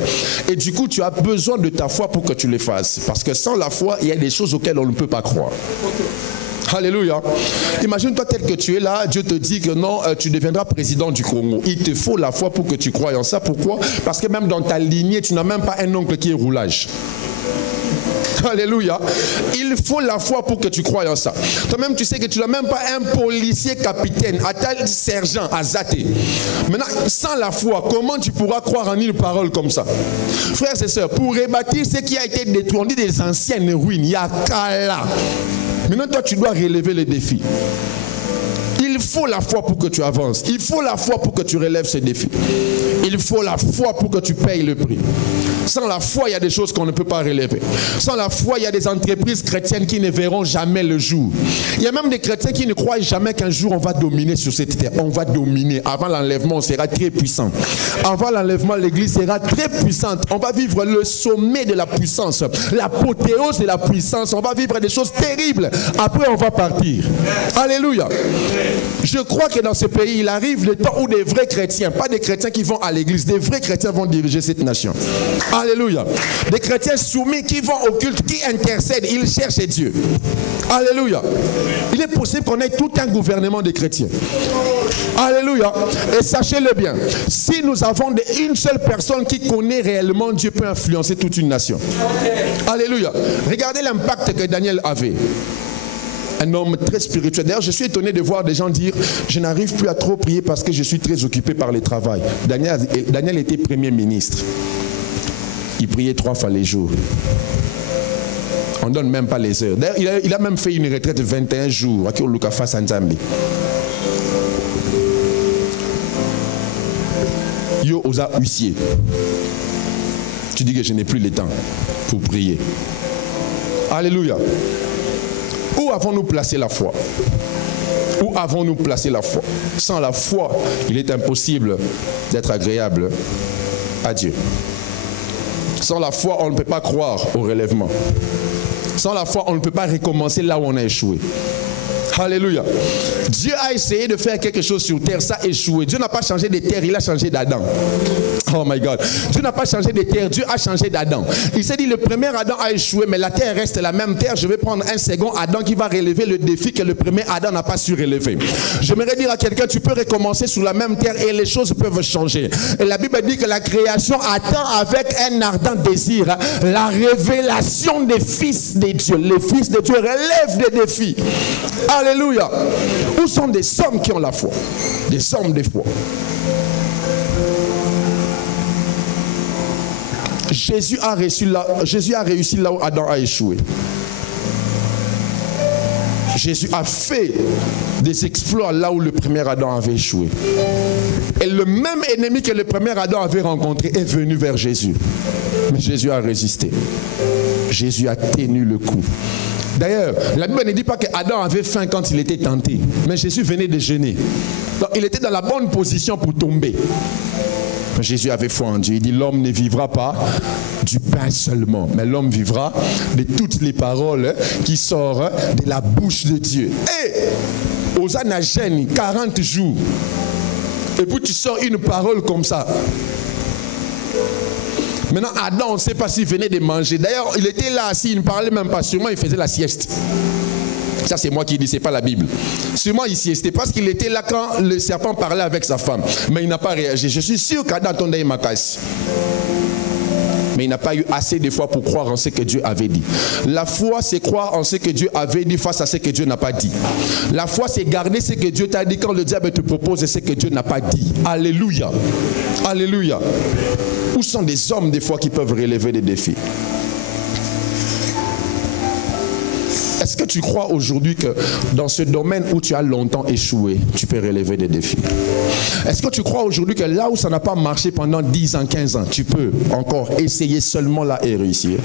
Et du coup, tu as besoin de ta foi pour que tu les fasses. Parce que sans la foi, il y a des choses auxquelles on ne peut pas croire. Alléluia. Imagine-toi tel que tu es là, Dieu te dit que non, tu deviendras président du Congo. Il te faut la foi pour que tu croies en ça. Pourquoi? Parce que même dans ta lignée, tu n'as même pas un oncle qui est roulage. Alléluia. Il faut la foi pour que tu croies en ça. Toi-même, tu sais que tu n'as même pas un policier capitaine, un tel sergent à Zaté. Maintenant, sans la foi, comment tu pourras croire en une parole comme ça? Frères et sœurs, pour rebâtir ce qui a été détruit, on dit des anciennes ruines, il y a qu'à là. Maintenant, toi, tu dois relever les défis. Il faut la foi pour que tu avances. Il faut la foi pour que tu relèves ces défis. Il faut la foi pour que tu payes le prix. Sans la foi, il y a des choses qu'on ne peut pas relever. Sans la foi, il y a des entreprises chrétiennes qui ne verront jamais le jour. Il y a même des chrétiens qui ne croient jamais qu'un jour on va dominer sur cette terre. On va dominer. Avant l'enlèvement, on sera très puissant. Avant l'enlèvement, l'église sera très puissante. On va vivre le sommet de la puissance. L'apothéose de la puissance. On va vivre des choses terribles. Après, on va partir. Alléluia. Je crois que dans ce pays, il arrive le temps où des vrais chrétiens, pas des chrétiens qui vont à l'église, des vrais chrétiens vont diriger cette nation. Alléluia. Des chrétiens soumis qui vont au culte, qui intercèdent, ils cherchent Dieu. Alléluia. Il est possible qu'on ait tout un gouvernement de chrétiens. Alléluia. Et sachez-le bien, si nous avons une seule personne qui connaît réellement Dieu, peut influencer toute une nation. Alléluia. Regardez l'impact que Daniel avait. Un homme très spirituel. D'ailleurs, je suis étonné de voir des gens dire « Je n'arrive plus à trop prier parce que je suis très occupé par le travail ». Daniel était premier ministre. Il priait 3 fois les jours. On ne donne même pas les heures. D'ailleurs, il a même fait une retraite de 21 jours. Yo osa huissier. Tu dis que je n'ai plus le temps pour prier. Alléluia. Où avons-nous placé la foi? Où avons-nous placé la foi? Sans la foi, il est impossible d'être agréable à Dieu. Sans la foi, on ne peut pas croire au relèvement. Sans la foi, on ne peut pas recommencer là où on a échoué. Alléluia. Dieu a essayé de faire quelque chose sur terre, ça a échoué. Dieu n'a pas changé de terre, il a changé d'Adam. Oh my God. Dieu n'a pas changé de terre, Dieu a changé d'Adam. Il s'est dit, le premier Adam a échoué, mais la terre reste la même terre. Je vais prendre un second Adam qui va relever le défi que le premier Adam n'a pas su relever. J'aimerais dire à quelqu'un, tu peux recommencer sur la même terre et les choses peuvent changer. Et la Bible dit que la création attend avec un ardent désir la révélation des fils de Dieu. Les fils de Dieu relèvent des défis. Alléluia. Où sont des hommes qui ont la foi? Des hommes de foi. Jésus a réussi là où Adam a échoué. Jésus a fait des exploits là où le premier Adam avait échoué. Et le même ennemi que le premier Adam avait rencontré est venu vers Jésus. Mais Jésus a résisté. Jésus a tenu le coup. D'ailleurs, la Bible ne dit pas qu'Adam avait faim quand il était tenté. Mais Jésus venait de jeûner. Donc il était dans la bonne position pour tomber. Jésus avait foi en Dieu. Il dit, l'homme ne vivra pas du pain seulement, mais l'homme vivra de toutes les paroles qui sortent de la bouche de Dieu. Et aux anagènes, 40 jours, et puis tu sors une parole comme ça. Maintenant, Adam, on ne sait pas s'il venait de manger. D'ailleurs, il était là assis, il ne parlait même pas. Sûrement, il faisait la sieste. Ça, c'est moi qui dis, ce n'est pas la Bible. Sûrement, il siestait parce qu'il était là quand le serpent parlait avec sa femme. Mais il n'a pas réagi. Je suis sûr qu'Adam tombait ma casse. Mais il n'a pas eu assez de foi pour croire en ce que Dieu avait dit. La foi, c'est croire en ce que Dieu avait dit face à ce que Dieu n'a pas dit. La foi, c'est garder ce que Dieu t'a dit quand le diable te propose ce que Dieu n'a pas dit. Alléluia. Alléluia. Où sont des hommes des fois qui peuvent relever des défis? Est-ce que tu crois aujourd'hui que dans ce domaine où tu as longtemps échoué, tu peux relever des défis? Est-ce que tu crois aujourd'hui que là où ça n'a pas marché pendant 10 ans, 15 ans, tu peux encore essayer seulement là et réussir?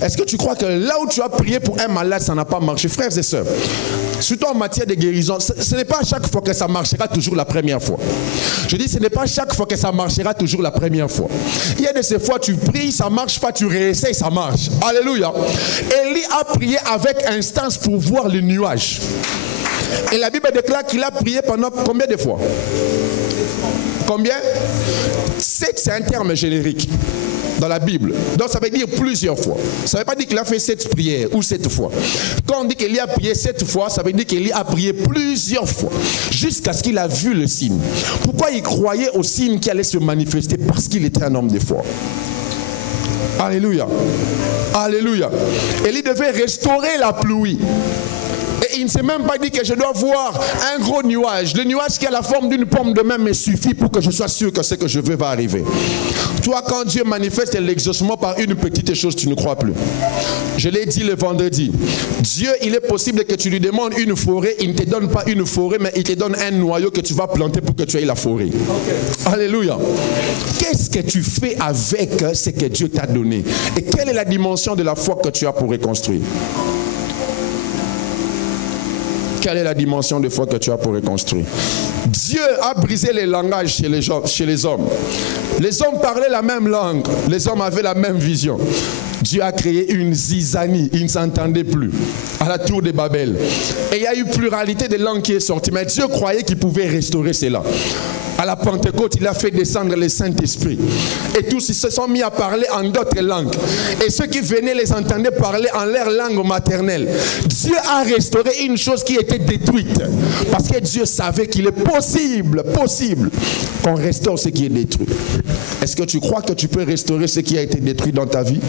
Est-ce que tu crois que là où tu as prié pour un malade, ça n'a pas marché? Frères et sœurs, surtout en matière de guérison, ce n'est pas à chaque fois que ça marchera toujours la première fois. Je dis, ce n'est pas à chaque fois que ça marchera toujours la première fois. Il y a de ces fois, tu pries, ça ne marche pas, tu réessayes, ça marche. Alléluia. Élie a prié avec instance pour voir le nuage. Et la Bible déclare qu'il a prié pendant combien de fois? Combien? 7, c'est un terme générique dans la Bible. Donc ça veut dire plusieurs fois. Ça ne veut pas dire qu'il a fait 7 prières ou 7 fois. Quand on dit qu'il a prié 7 fois, ça veut dire qu'il a prié plusieurs fois jusqu'à ce qu'il a vu le signe. Pourquoi il croyait au signe qui allait se manifester? Parce qu'il était un homme de foi. Alléluia. Alléluia. Et il devait restaurer la pluie. Et il ne s'est même pas dit que je dois voir un gros nuage. Le nuage qui a la forme d'une pomme de main me suffit pour que je sois sûr que ce que je veux va arriver. Toi, quand Dieu manifeste l'exaucement par une petite chose, tu ne crois plus. Je l'ai dit le vendredi. Dieu, il est possible que tu lui demandes une forêt. Il ne te donne pas une forêt, mais il te donne un noyau que tu vas planter pour que tu aies la forêt. Okay. Alléluia. Qu'est-ce que tu fais avec ce que Dieu t'a donné? Et quelle est la dimension de la foi que tu as pour reconstruire? Quelle est la dimension de foi que tu as pour reconstruire? Dieu a brisé les langages chez les hommes. Les hommes parlaient la même langue. Les hommes avaient la même vision. Dieu a créé une zizanie. Ils ne s'entendaient plus à la tour de Babel. Et il y a eu pluralité de langues qui est sortie. Mais Dieu croyait qu'il pouvait restaurer cela. À la Pentecôte, il a fait descendre le Saint-Esprit. Et tous ils se sont mis à parler en d'autres langues. Et ceux qui venaient les entendaient parler en leur langue maternelle. Dieu a restauré une chose qui était détruite. Parce que Dieu savait qu'il est possible qu'on restaure ce qui est détruit. Est-ce que tu crois que tu peux restaurer ce qui a été détruit dans ta vie?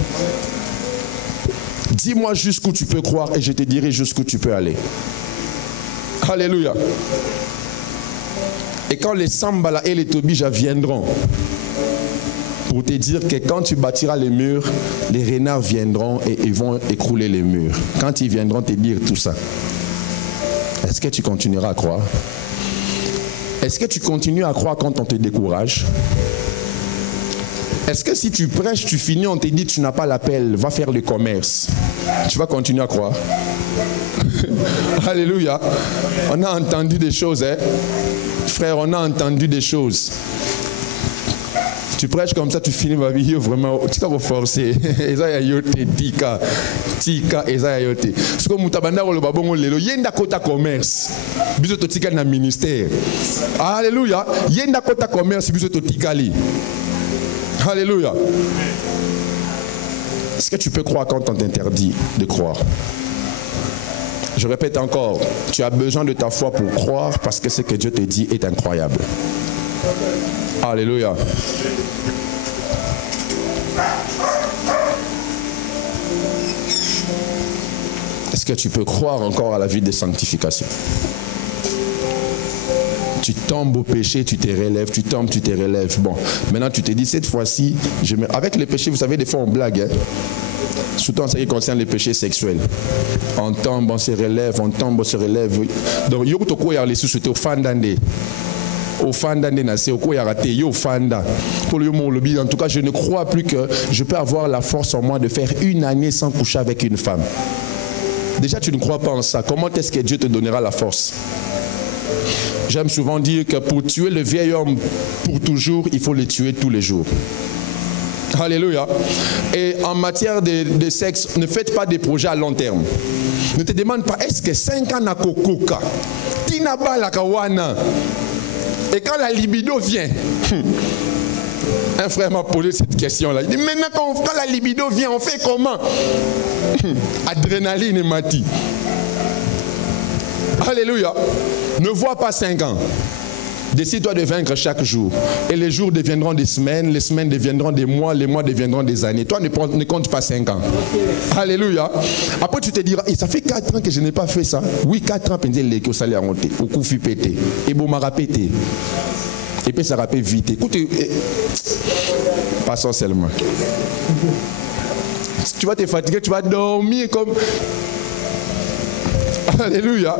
Dis-moi jusqu'où tu peux croire et je te dirai jusqu'où tu peux aller. Alléluia. Et quand les Sambala et les Tobija viendront pour te dire que quand tu bâtiras les murs, les renards viendront et ils vont écrouler les murs. Quand ils viendront te dire tout ça, est-ce que tu continueras à croire? Est-ce que tu continues à croire quand on te décourage? Est-ce que si tu prêches, tu finis, on te dit tu n'as pas l'appel, va faire le commerce. Tu vas continuer à croire? Alléluia. On a entendu des choses, hein? Frère, on a entendu des choses. Tu prêches comme ça, tu finis ma vie vraiment. Tu vas forcer. Tika, Ezayote. Ce que Moutabanda le babon lelo, yenda kota commerce. Biso to tika na ministère. Alléluia. Yenda kota commerce, biso to tikali. Alléluia. Est-ce que tu peux croire quand on t'interdit de croire? Je répète encore, tu as besoin de ta foi pour croire parce que ce que Dieu te dit est incroyable. Alléluia. Est-ce que tu peux croire encore à la vie de sanctification? Tu tombes au péché, tu te relèves, tu tombes, tu te relèves. Bon, maintenant tu te dis, cette fois-ci, avec les péchés, vous savez, des fois on blague, hein? Surtout en ce qui concerne les péchés sexuels. On tombe, on se relève, on tombe, on se relève. Donc, il y a les sous au fandande. Au fandande, c'est au quoi il y a au fanda. En tout cas, je ne crois plus que je peux avoir la force en moi de faire une année sans coucher avec une femme. Déjà, tu ne crois pas en ça. Comment est-ce que Dieu te donnera la force? J'aime souvent dire que pour tuer le vieil homme pour toujours, il faut le tuer tous les jours. Alléluia. Et en matière de sexe, ne faites pas des projets à long terme. Ne te demande pas, est-ce que 5 ans na kokoka, tina ba la kawana. Et quand la libido vient, un frère m'a posé cette question-là. Il dit, maintenant quand la libido vient, on fait comment? Adrénaline et mati. Alléluia. Ne vois pas 5 ans. Décide-toi de vaincre chaque jour. Et les jours deviendront des semaines, les semaines deviendront des mois, les mois deviendront des années. Toi, ne compte pas 5 ans. Okay. Alléluia. Après, tu te diras, ça fait 4 ans que je n'ai pas fait ça. Oui, 4 ans, que ça allait monter. Au coup, fut pété. Et bon, m'a répété. Et puis, ça rappelle vite. Écoute, passons seulement. Tu vas te fatiguer, tu vas dormir comme... Alléluia.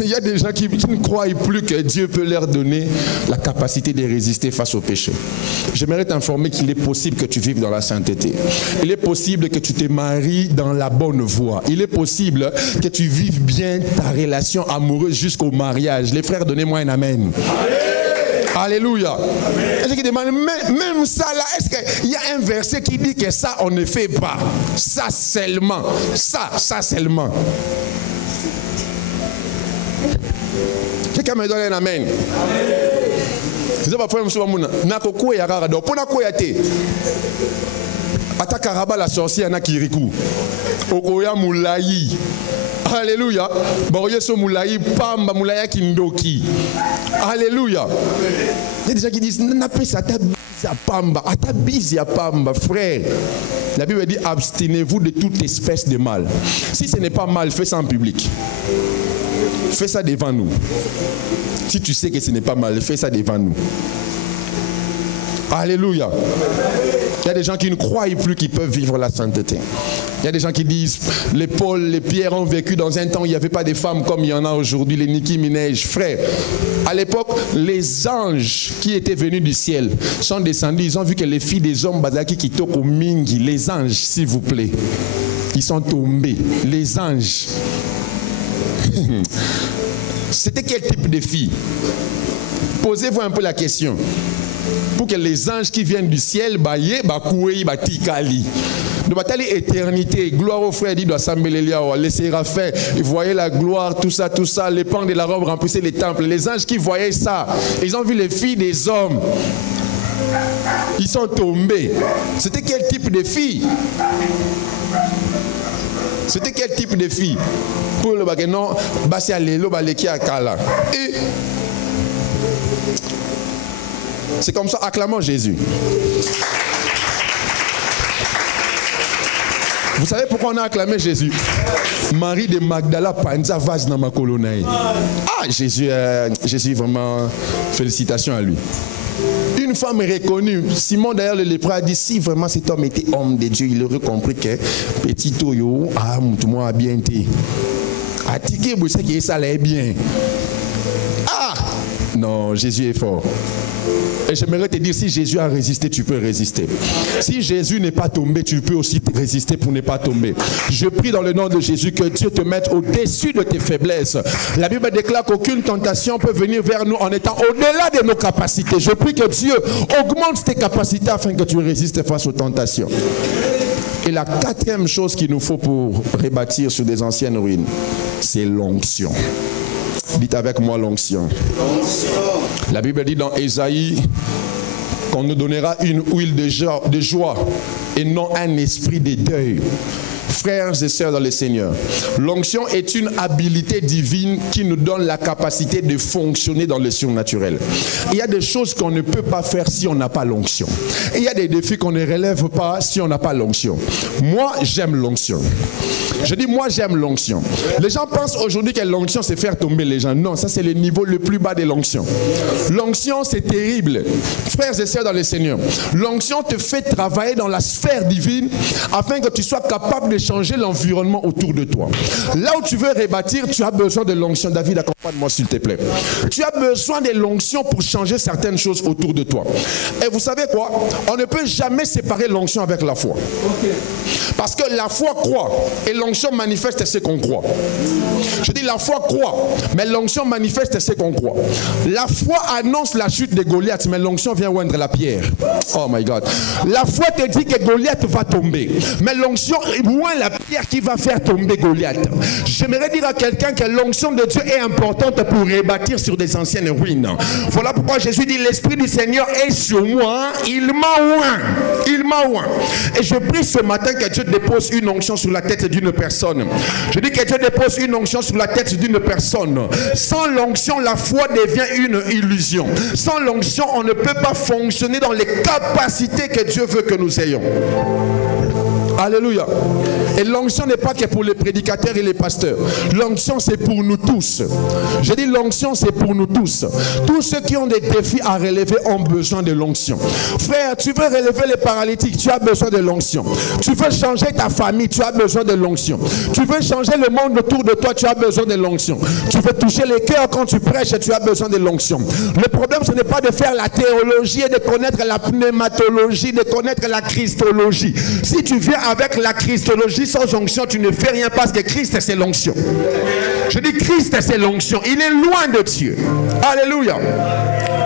Il y a des gens qui ne croient plus que Dieu peut leur donner la capacité de résister face au péché. J'aimerais t'informer qu'il est possible que tu vives dans la sainteté. Il est possible que tu te maries dans la bonne voie. Il est possible que tu vives bien ta relation amoureuse jusqu'au mariage. Les frères, donnez-moi un amen. Alléluia. Est-ce qu'il demande, même ça là, est-ce qu'il y a un verset qui dit que ça on ne fait pas? Ça seulement. Ça seulement. Quelqu'un me donne un amen. C'est pas problème sur mon nakoko ya rado pona ko yate. Atakaraba la sorcière na kiriku. Okoya mulayi. Alléluia. Boroye so mulayi pamba mulaya kindoki. Alléluia. Il y a des gens qui disent n'a pas ça ta pamba, atabisi ya pamba frère. La Bible dit abstenez-vous de toute espèce de mal. Si ce n'est pas mal, fais ça en public. Fais ça devant nous. Si tu sais que ce n'est pas mal, fais ça devant nous. Alléluia. Il y a des gens qui ne croient plus qu'ils peuvent vivre la sainteté. Il y a des gens qui disent, les Paul, les Pierre ont vécu dans un temps où il n'y avait pas de femmes comme il y en a aujourd'hui, les Nicki Minaj. Frère, à l'époque, les anges qui étaient venus du ciel sont descendus. Ils ont vu que les filles des hommes, Bazaki Kitoko Mingi, les anges, s'il vous plaît, ils sont tombés. Les anges. C'était quel type de fille? Posez-vous un peu la question. Pour que les anges qui viennent du ciel, de bataille éternité, gloire au frère, dit les séraphins, ils voyaient la gloire, tout ça, les pans de la robe remplissaient les temples. Les anges qui voyaient ça, ils ont vu les filles des hommes. Ils sont tombés. C'était quel type de fille? C'était quel type de fille? Pour le bagnon, Bassia Lelo, Baleki Akala. Et c'est comme ça, acclamons Jésus. Vous savez pourquoi on a acclamé Jésus? Marie de Magdala Panza Vaz dans ma colonne. Ah, Jésus, vraiment, félicitations à lui. Une femme reconnue. Simon d'ailleurs le lépreux a dit, si vraiment cet homme était homme de Dieu, il aurait compris que petit Toyo, moi bien été. Attiqué, vous savez que ça allait bien. Ah! Non, Jésus est fort. Et j'aimerais te dire, si Jésus a résisté, tu peux résister. Si Jésus n'est pas tombé, tu peux aussi résister pour ne pas tomber. Je prie dans le nom de Jésus que Dieu te mette au-dessus de tes faiblesses. La Bible déclare qu'aucune tentation peut venir vers nous en étant au-delà de nos capacités. Je prie que Dieu augmente tes capacités afin que tu résistes face aux tentations. Et la 4e chose qu'il nous faut pour rebâtir sur des anciennes ruines, c'est l'onction. Dites avec moi l'onction. La Bible dit dans Ésaïe qu'on nous donnera une huile de joie et non un esprit de deuil. Frères et sœurs dans le Seigneur, l'onction est une habilité divine qui nous donne la capacité de fonctionner dans le surnaturel. Il y a des choses qu'on ne peut pas faire si on n'a pas l'onction. Il y a des défis qu'on ne relève pas si on n'a pas l'onction. Moi, j'aime l'onction. Je dis, moi, j'aime l'onction. Les gens pensent aujourd'hui que l'onction, c'est faire tomber les gens. Non, ça, c'est le niveau le plus bas de l'onction. L'onction, c'est terrible. Frères et sœurs dans le Seigneur, l'onction te fait travailler dans la sphère divine afin que tu sois capable de changer l'environnement autour de toi. Là où tu veux rebâtir, tu as besoin de l'onction. David, accompagne-moi s'il te plaît. Tu as besoin de l'onction pour changer certaines choses autour de toi. Et vous savez quoi? On ne peut jamais séparer l'onction avec la foi. Parce que la foi croit et l'onction manifeste ce qu'on croit. Je dis la foi croit, mais l'onction manifeste ce qu'on croit. La foi annonce la chute de Goliath, mais l'onction vient oindre la pierre. Oh my God. La foi te dit que Goliath va tomber, mais l'onction oint la pierre qui va faire tomber Goliath. J'aimerais dire à quelqu'un que l'onction de Dieu est importante pour rebâtir sur des anciennes ruines. Voilà pourquoi Jésus dit l'Esprit du Seigneur est sur moi, il m'a oint. Il m'a oint. Et je prie ce matin que Dieu dépose une onction sur la tête d'une personne. Je dis que Dieu dépose une onction sur la tête d'une personne. Sans l'onction, la foi devient une illusion. Sans l'onction, on ne peut pas fonctionner dans les capacités que Dieu veut que nous ayons. Alléluia. Et l'onction n'est pas que pour les prédicateurs et les pasteurs. L'onction, c'est pour nous tous. Je dis l'onction, c'est pour nous tous. Tous ceux qui ont des défis à relever ont besoin de l'onction. Frère, tu veux relever les paralytiques, tu as besoin de l'onction. Tu veux changer ta famille, tu as besoin de l'onction. Tu veux changer le monde autour de toi, tu as besoin de l'onction. Tu veux toucher les cœurs quand tu prêches, tu as besoin de l'onction. Le problème, ce n'est pas de faire la théologie et de connaître la pneumatologie, de connaître la christologie. Si tu viens avec la christologie sans onction, tu ne fais rien parce que Christ, c'est l'onction. Je dis Christ, c'est l'onction. Il est loin de Dieu. Alléluia.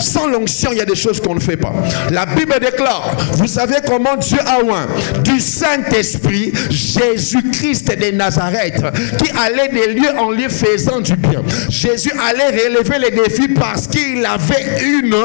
Sans l'onction, il y a des choses qu'on ne fait pas. La Bible déclare, vous savez comment Dieu a oint du Saint-Esprit Jésus-Christ de Nazareth, qui allait des lieux en lieu faisant du bien. Jésus allait relever les défis parce qu'il avait une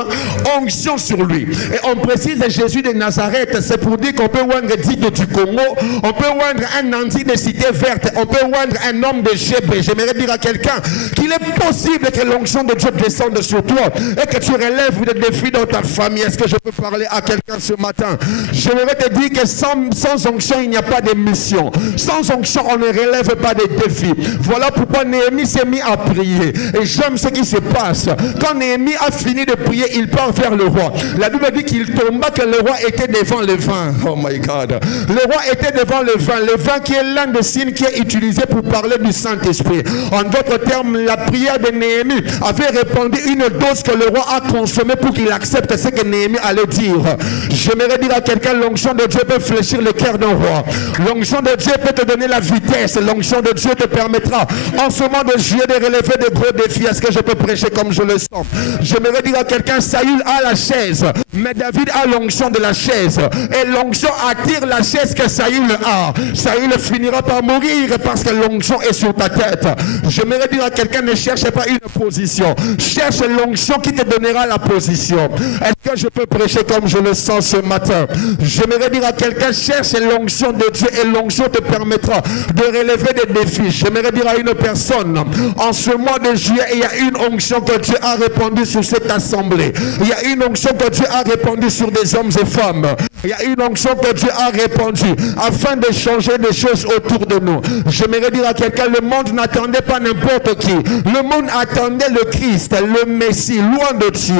onction sur lui. Et on précise Jésus de Nazareth, c'est pour dire qu'on peut oindre Dido du Congo, on peut oindre un Nandi de Cité Verte, on peut oindre un homme de Gébé. J'aimerais dire à quelqu'un qu'il est possible que l'onction de Dieu descende sur toi et que tu relèves des défis dans ta famille. Est-ce que je peux parler à quelqu'un ce matin? J'aimerais te dire que sans onction, il n'y a pas de mission. Sans onction, on ne relève pas des défis. Voilà pourquoi Néhémie s'est mis à prier. Et j'aime ce qui se passe. Quand Néhémie a fini de prier, il part vers le roi. La Bible dit qu'il tomba, que le roi était devant le vin. Oh my God. Le roi était devant le vin qui est l'un des signes qui est utilisé pour parler du Saint-Esprit. En d'autres termes, la prière de Néhémie avait répandu une dose que le roi a consommée pour qu'il accepte ce que Néhémie allait dire. J'aimerais dire à quelqu'un, l'onction de Dieu peut fléchir le cœur d'un roi. L'onction de Dieu peut te donner la vitesse. L'onction de Dieu te permettra en ce moment de juillet de relever de gros défis. Est-ce que je peux prêcher comme je le sens? J'aimerais dire à quelqu'un, Saül a la chaise, mais David a l'onction de la chaise. Et l'onction attire la chaise que Saül a. Saül finira par mourir parce que l'onction est sur ta tête. J'aimerais dire à quelqu'un, ne cherche pas une position. Cherche l'onction qui te donnera la position. Est-ce que je peux prêcher comme je le sens ce matin? J'aimerais dire à quelqu'un, cherche l'onction de Dieu et l'onction te permettra de relever des défis. J'aimerais dire à une personne, en ce mois de juillet, il y a une onction que Dieu a répandue sur cette assemblée. Il y a une onction que Dieu a répandue sur des hommes et femmes. Il y a une onction que Dieu a répandue afin de changer des choses autour de nous. J'aimerais dire à quelqu'un, le monde n'attendait pas n'importe qui. Le monde attendait le Christ, le Messie, loin de Dieu.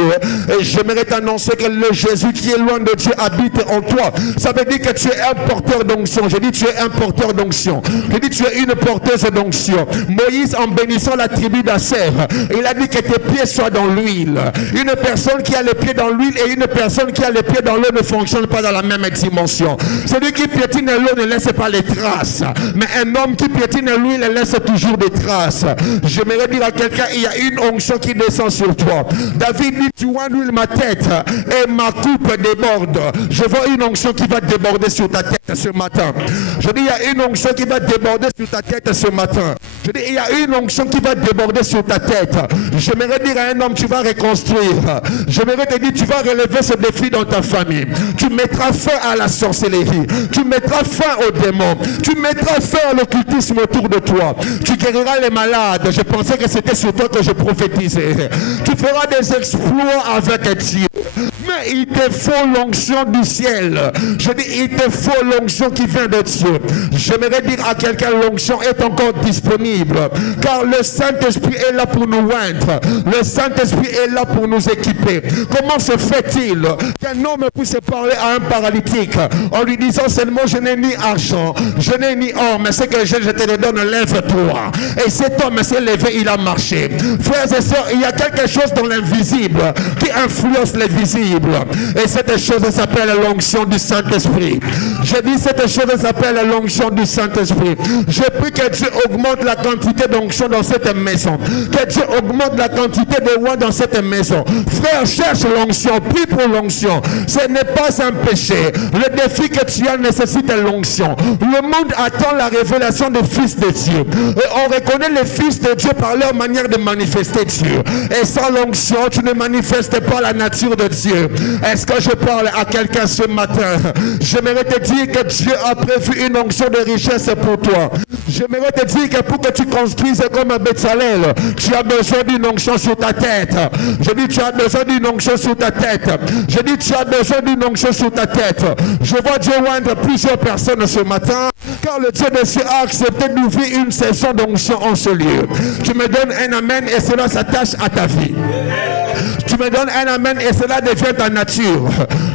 Et j'aimerais t'annoncer que le Jésus qui est loin de Dieu habite en toi. Ça veut dire que tu es un porteur d'onction. Je dis tu es un porteur d'onction. Je dis tu es une porteuse d'onction. Moïse, en bénissant la tribu d'Asser, il a dit que tes pieds soient dans l'huile. Une personne qui a les pieds dans l'huile et une personne qui a les pieds dans l'eau ne fonctionne pas dans la même dimension. Celui qui piétine l'eau ne laisse pas les traces. Mais un homme qui piétine l'huile laisse toujours des traces. J'aimerais dire à quelqu'un, il y a une onction qui descend sur toi. David dit, tu oins l'huile ma tête et ma coupe déborde. Je vois une onction qui va déborder sur ta tête ce matin. Je dis, il y a une onction qui va déborder sur ta tête ce matin. Je dis, il y a une onction qui va déborder sur ta tête. J'aimerais dire à un homme, tu vas reconstruire. J'aimerais te dire, tu vas relever ce défi dans ta famille. Tu mettras fin à la sorcellerie. Tu mettras fin aux démons. Tu mettras fin à l'occultisme autour de toi. Tu guériras les malades. Je pensais que c'était sur toi que je prophétisais. Tu feras des exploits avec Dieu. mais il te faut l'onction du ciel. Je dis, il te faut l'onction qui vient de Dieu. J'aimerais dire à quelqu'un, l'onction est encore disponible. Car le Saint-Esprit est là pour nous oindre. Le Saint-Esprit est là pour nous équiper. Comment se fait-il qu'un homme puisse parler à un paralytique en lui disant seulement, je n'ai ni argent, je n'ai ni or, mais ce que j'ai, je te le donne, lève-toi. Et cet homme s'est levé, il a marché. Frères et sœurs, il y a quelque chose dans l'invisible qui influence les visibles. Et cette chose s'appelle l'onction du Saint-Esprit. Je dis cette chose s'appelle l'onction du Saint-Esprit. Je prie que Dieu augmente la quantité d'onction dans cette maison. Que Dieu augmente la quantité de oint dans cette maison. Frère, cherche l'onction, prie pour l'onction. Ce n'est pas un péché. Le défi que tu as nécessite l'onction. Le monde attend la révélation des fils de Dieu. Et on reconnaît les fils de Dieu par leur manière de manifester Dieu. Et sans l'onction, tu ne manifestes pas la nature de Dieu. Est-ce que je parle à quelqu'un ce matin? J'aimerais te dire que Dieu a prévu une onction de richesse pour toi. J'aimerais te dire que pour que tu construises comme un Bézalel, tu as besoin d'une onction sur ta tête. Je dis, tu as besoin d'une onction sur ta tête. Je dis, tu as besoin d'une onction sur ta tête. Je vois Dieu oindre plusieurs personnes ce matin, car le Dieu des cieux a accepté d'ouvrir une saison d'onction en ce lieu. Tu me donnes un amen et cela s'attache à ta vie. Tu me donnes un amen et cela devient ta nature.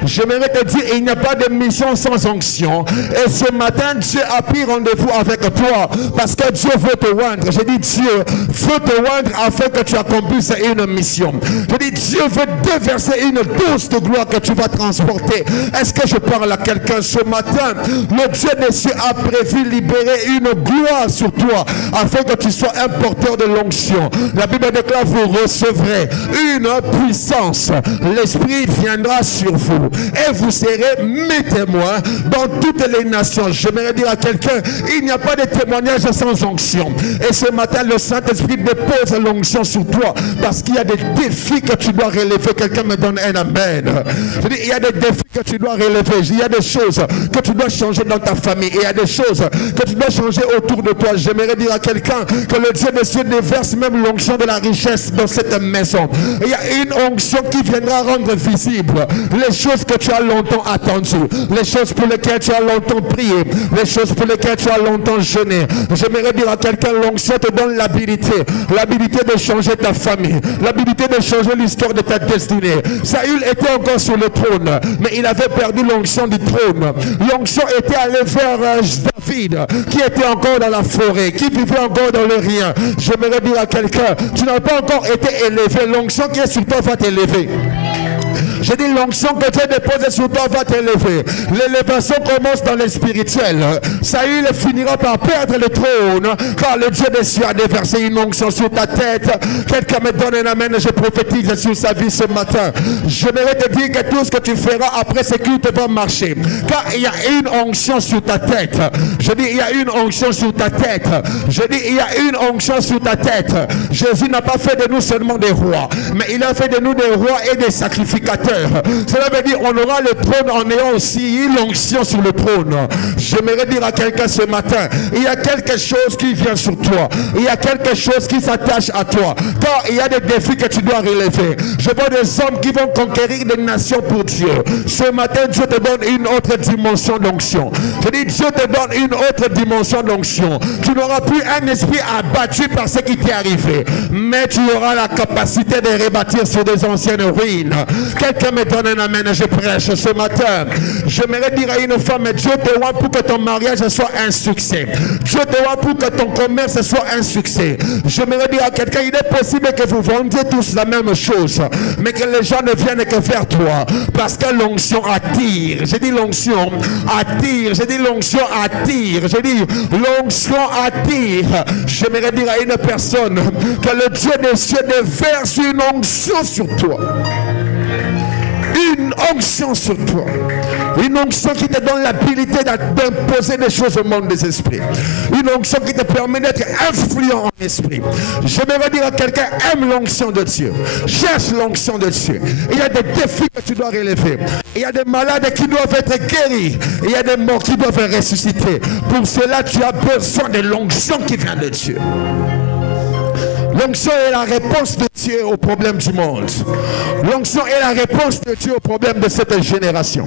J'aimerais te dire, il n'y a pas de mission sans onction. Et ce matin, Dieu a pris rendez-vous avec toi parce que Dieu veut te oindre. Je dis, Dieu veut te oindre afin que tu accomplisses une mission. Je dis, Dieu veut déverser une dose de gloire que tu vas transporter. Est-ce que je parle à quelqu'un ce matin? Le Dieu des cieux a prévu libérer une gloire sur toi afin que tu sois un porteur de l'onction. La Bible déclare, vous recevrez une puissance. L'Esprit viendra sur vous et vous serez mes témoins dans toutes les nations. J'aimerais dire à quelqu'un, il n'y a pas de témoignage sans onction. Et ce matin, le Saint-Esprit dépose l'onction sur toi parce qu'il y a des défis que tu dois relever. Quelqu'un me donne un amen. Je dis, il y a des défis que tu dois relever. Il y a des choses que tu dois changer dans ta famille. Il y a des choses que tu dois changer autour de toi. J'aimerais dire à quelqu'un que le Dieu des cieux déverse même l'onction de la richesse dans cette maison. Il y a une onction qui viendra rendre visible les choses que tu as longtemps attendues, les choses pour lesquelles tu as longtemps prié, les choses pour lesquelles tu as longtemps jeûné. J'aimerais dire à quelqu'un, l'onction te donne l'habilité de changer ta famille, l'habilité de changer l'histoire de ta destinée. Saül était encore sur le trône, mais il avait perdu l'onction du trône. L'onction était allée vers David, qui était encore dans la forêt, qui vivait encore dans le rien. J'aimerais dire à quelqu'un, tu n'as pas encore été élevé, l'onction qui est sur toi va t'élever. Je dis, l'onction que Dieu dépose sur toi va t'élever. L'élévation commence dans le spirituel. Saül finira par perdre le trône car le Dieu des cieux a déversé une onction sur ta tête. Quelqu'un me donne un amen et je prophétise sur sa vie ce matin. J'aimerais te dire que tout ce que tu feras après ce culte va marcher. Car il y a une onction sur ta tête. Je dis, il y a une onction sur ta tête. Je dis, il y a une onction sur ta tête. Jésus n'a pas fait de nous seulement des rois, mais il a fait de nous des rois et des sacrificateurs. Cela veut dire on aura le trône en ayant aussi l'onction sur le trône. J'aimerais dire à quelqu'un ce matin, il y a quelque chose qui vient sur toi. Il y a quelque chose qui s'attache à toi. Car il y a des défis que tu dois relever. Je vois des hommes qui vont conquérir des nations pour Dieu. Ce matin, Dieu te donne une autre dimension d'onction. Je dis, Dieu te donne une autre dimension d'onction. Tu n'auras plus un esprit abattu par ce qui t'est arrivé, mais tu auras la capacité de rebâtir sur des anciennes ruines. Quelqu'un me donne un amen, je prêche ce matin. J'aimerais dire à une femme, Dieu te voit pour que ton mariage soit un succès. Dieu te voit pour que ton commerce soit un succès. J'aimerais dire à quelqu'un, il est possible que vous vendiez tous la même chose, mais que les gens ne viennent que vers toi, parce que l'onction attire. J'ai dit l'onction attire. J'ai dit l'onction attire. J'ai dit l'onction attire. J'aimerais dire à une personne que le Dieu des cieux déverse une onction sur toi. Une onction sur toi. Une onction qui te donne l'habilité d'imposer des choses au monde des esprits. Une onction qui te permet d'être influent en esprit. J'aimerais dire à quelqu'un, aime l'onction de Dieu. Cherche l'onction de Dieu. Il y a des défis que tu dois relever. Il y a des malades qui doivent être guéris. Il y a des morts qui doivent ressusciter. Pour cela, tu as besoin de l'onction qui vient de Dieu. L'onction est la réponse de Dieu aux problèmes du monde. L'onction est la réponse de Dieu aux problèmes de cette génération.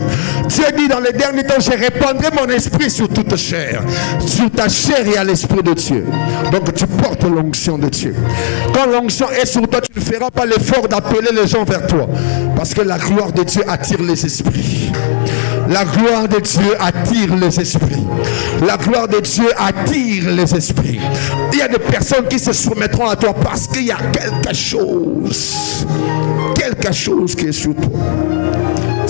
Dieu dit dans les derniers temps, je répandrai mon esprit sur toute chair. Sur ta chair et à l'esprit de Dieu. Donc tu portes l'onction de Dieu. Quand l'onction est sur toi, tu ne feras pas l'effort d'appeler les gens vers toi. Parce que la gloire de Dieu attire les esprits. La gloire de Dieu attire les esprits. La gloire de Dieu attire les esprits. Il y a des personnes qui se soumettront à toi parce qu'il y a quelque chose qui est sur toi.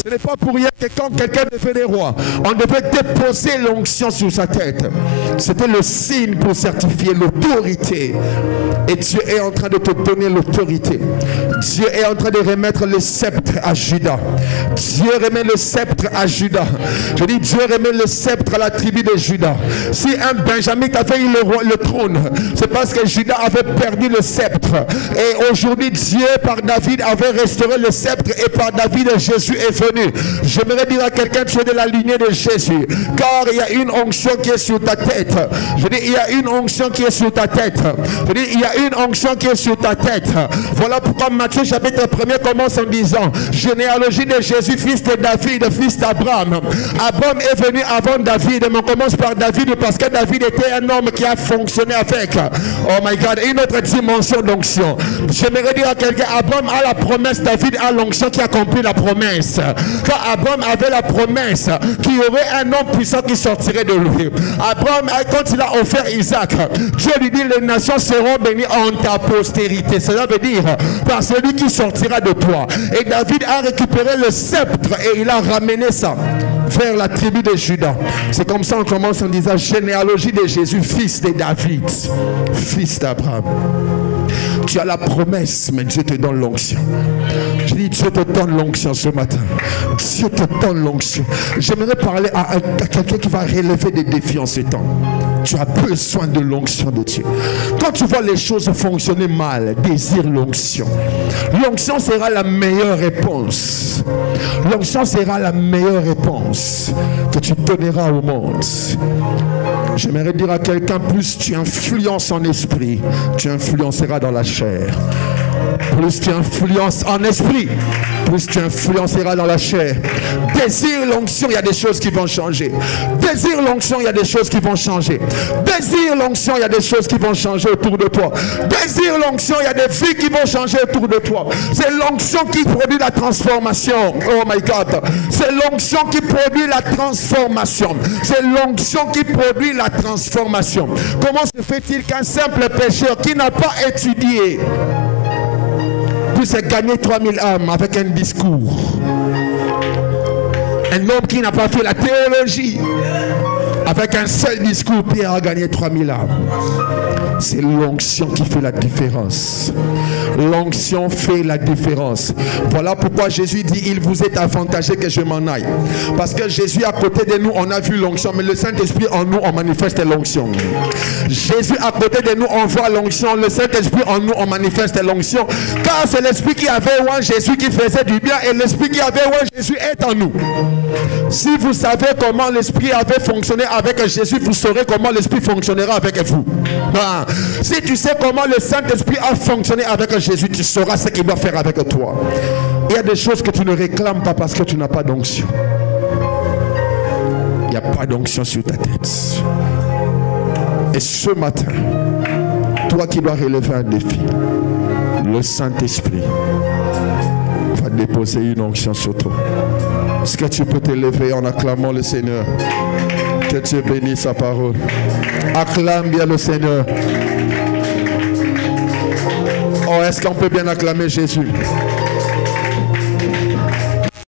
Ce n'est pas pour rien que quand quelqu'un devenait roi, on devait déposer l'onction sur sa tête. C'était le signe pour certifier l'autorité. Et Dieu est en train de te donner l'autorité. Dieu est en train de remettre le sceptre à Judas. Dieu remet le sceptre à Judas. Je dis Dieu remet le sceptre à la tribu de Judas. Si un Benjamin avait eu le trône, c'est parce que Judas avait perdu le sceptre. Et aujourd'hui, Dieu par David avait restauré le sceptre et par David, Jésus est venu. J'aimerais dire à quelqu'un, tu es de la lignée de Jésus, car il y a une onction qui est sur ta tête. Je dis, il y a une onction qui est sur ta tête. Je dis, il y a une onction qui est sur ta tête. Voilà pourquoi Matthieu chapitre 1er commence en disant, généalogie de Jésus, fils de David, fils d'Abraham. Abraham est venu avant David, mais on commence par David parce que David était un homme qui a fonctionné avec, oh my God, une autre dimension d'onction. J'aimerais dire à quelqu'un, Abraham a la promesse, David a l'onction qui accomplit la promesse. Quand Abraham avait la promesse qu'il y aurait un homme puissant qui sortirait de lui. Abraham, quand il a offert Isaac, Dieu lui dit, les nations seront bénies en ta postérité. Cela veut dire, par celui qui sortira de toi. Et David a récupéré le sceptre et il a ramené ça vers la tribu de Judas. C'est comme ça on commence en disant, généalogie de Jésus, fils de David, fils d'Abraham. Tu as la promesse, mais Dieu te donne l'onction. Je dis, Dieu te donne l'onction ce matin. Dieu te donne l'onction. J'aimerais parler à quelqu'un qui va relever des défis en ce temps. Tu as besoin de l'onction de Dieu. Quand tu vois les choses fonctionner mal, désire l'onction. L'onction sera la meilleure réponse. L'onction sera la meilleure réponse que tu donneras au monde. J'aimerais dire à quelqu'un, plus tu influences en esprit, tu influenceras dans la chair. Plus tu influences en esprit, plus tu influenceras dans la chair. Désire l'onction, il y a des choses qui vont changer. Désire l'onction, il y a des choses qui vont changer. Désire l'onction, il y a des choses qui vont changer autour de toi. Désire l'onction, il y a des vies qui vont changer autour de toi. C'est l'onction qui produit la transformation. Oh my God. C'est l'onction qui produit la transformation. C'est l'onction qui produit la transformation. Comment se fait-il qu'un simple pécheur qui n'a pas étudié puisse gagner 3000 âmes avec un discours? Un homme qui n'a pas fait la théologie, avec un seul discours, Pierre a gagné 3000 âmes. C'est l'onction qui fait la différence. L'onction fait la différence. Voilà pourquoi Jésus dit, il vous est avantagé que je m'en aille. Parce que Jésus à côté de nous, on a vu l'onction, mais le Saint-Esprit en nous, on manifeste l'onction. Jésus à côté de nous, on voit l'onction. Le Saint-Esprit en nous, on manifeste l'onction. Car c'est l'Esprit qui avait oint Jésus qui faisait du bien, et l'Esprit qui avait oint Jésus est en nous. Si vous savez comment l'Esprit avait fonctionné avec Jésus, vous saurez comment l'Esprit fonctionnera avec vous. Si tu sais comment le Saint-Esprit a fonctionné avec Jésus, tu sauras ce qu'il doit faire avec toi. Il y a des choses que tu ne réclames pas parce que tu n'as pas d'onction. Il n'y a pas d'onction sur ta tête. Et ce matin, toi qui dois relever un défi, le Saint-Esprit va déposer une onction sur toi. Est-ce que tu peux te lever en acclamant le Seigneur? Que Dieu bénisse sa parole. Acclame bien le Seigneur. Oh, est-ce qu'on peut bien acclamer Jésus?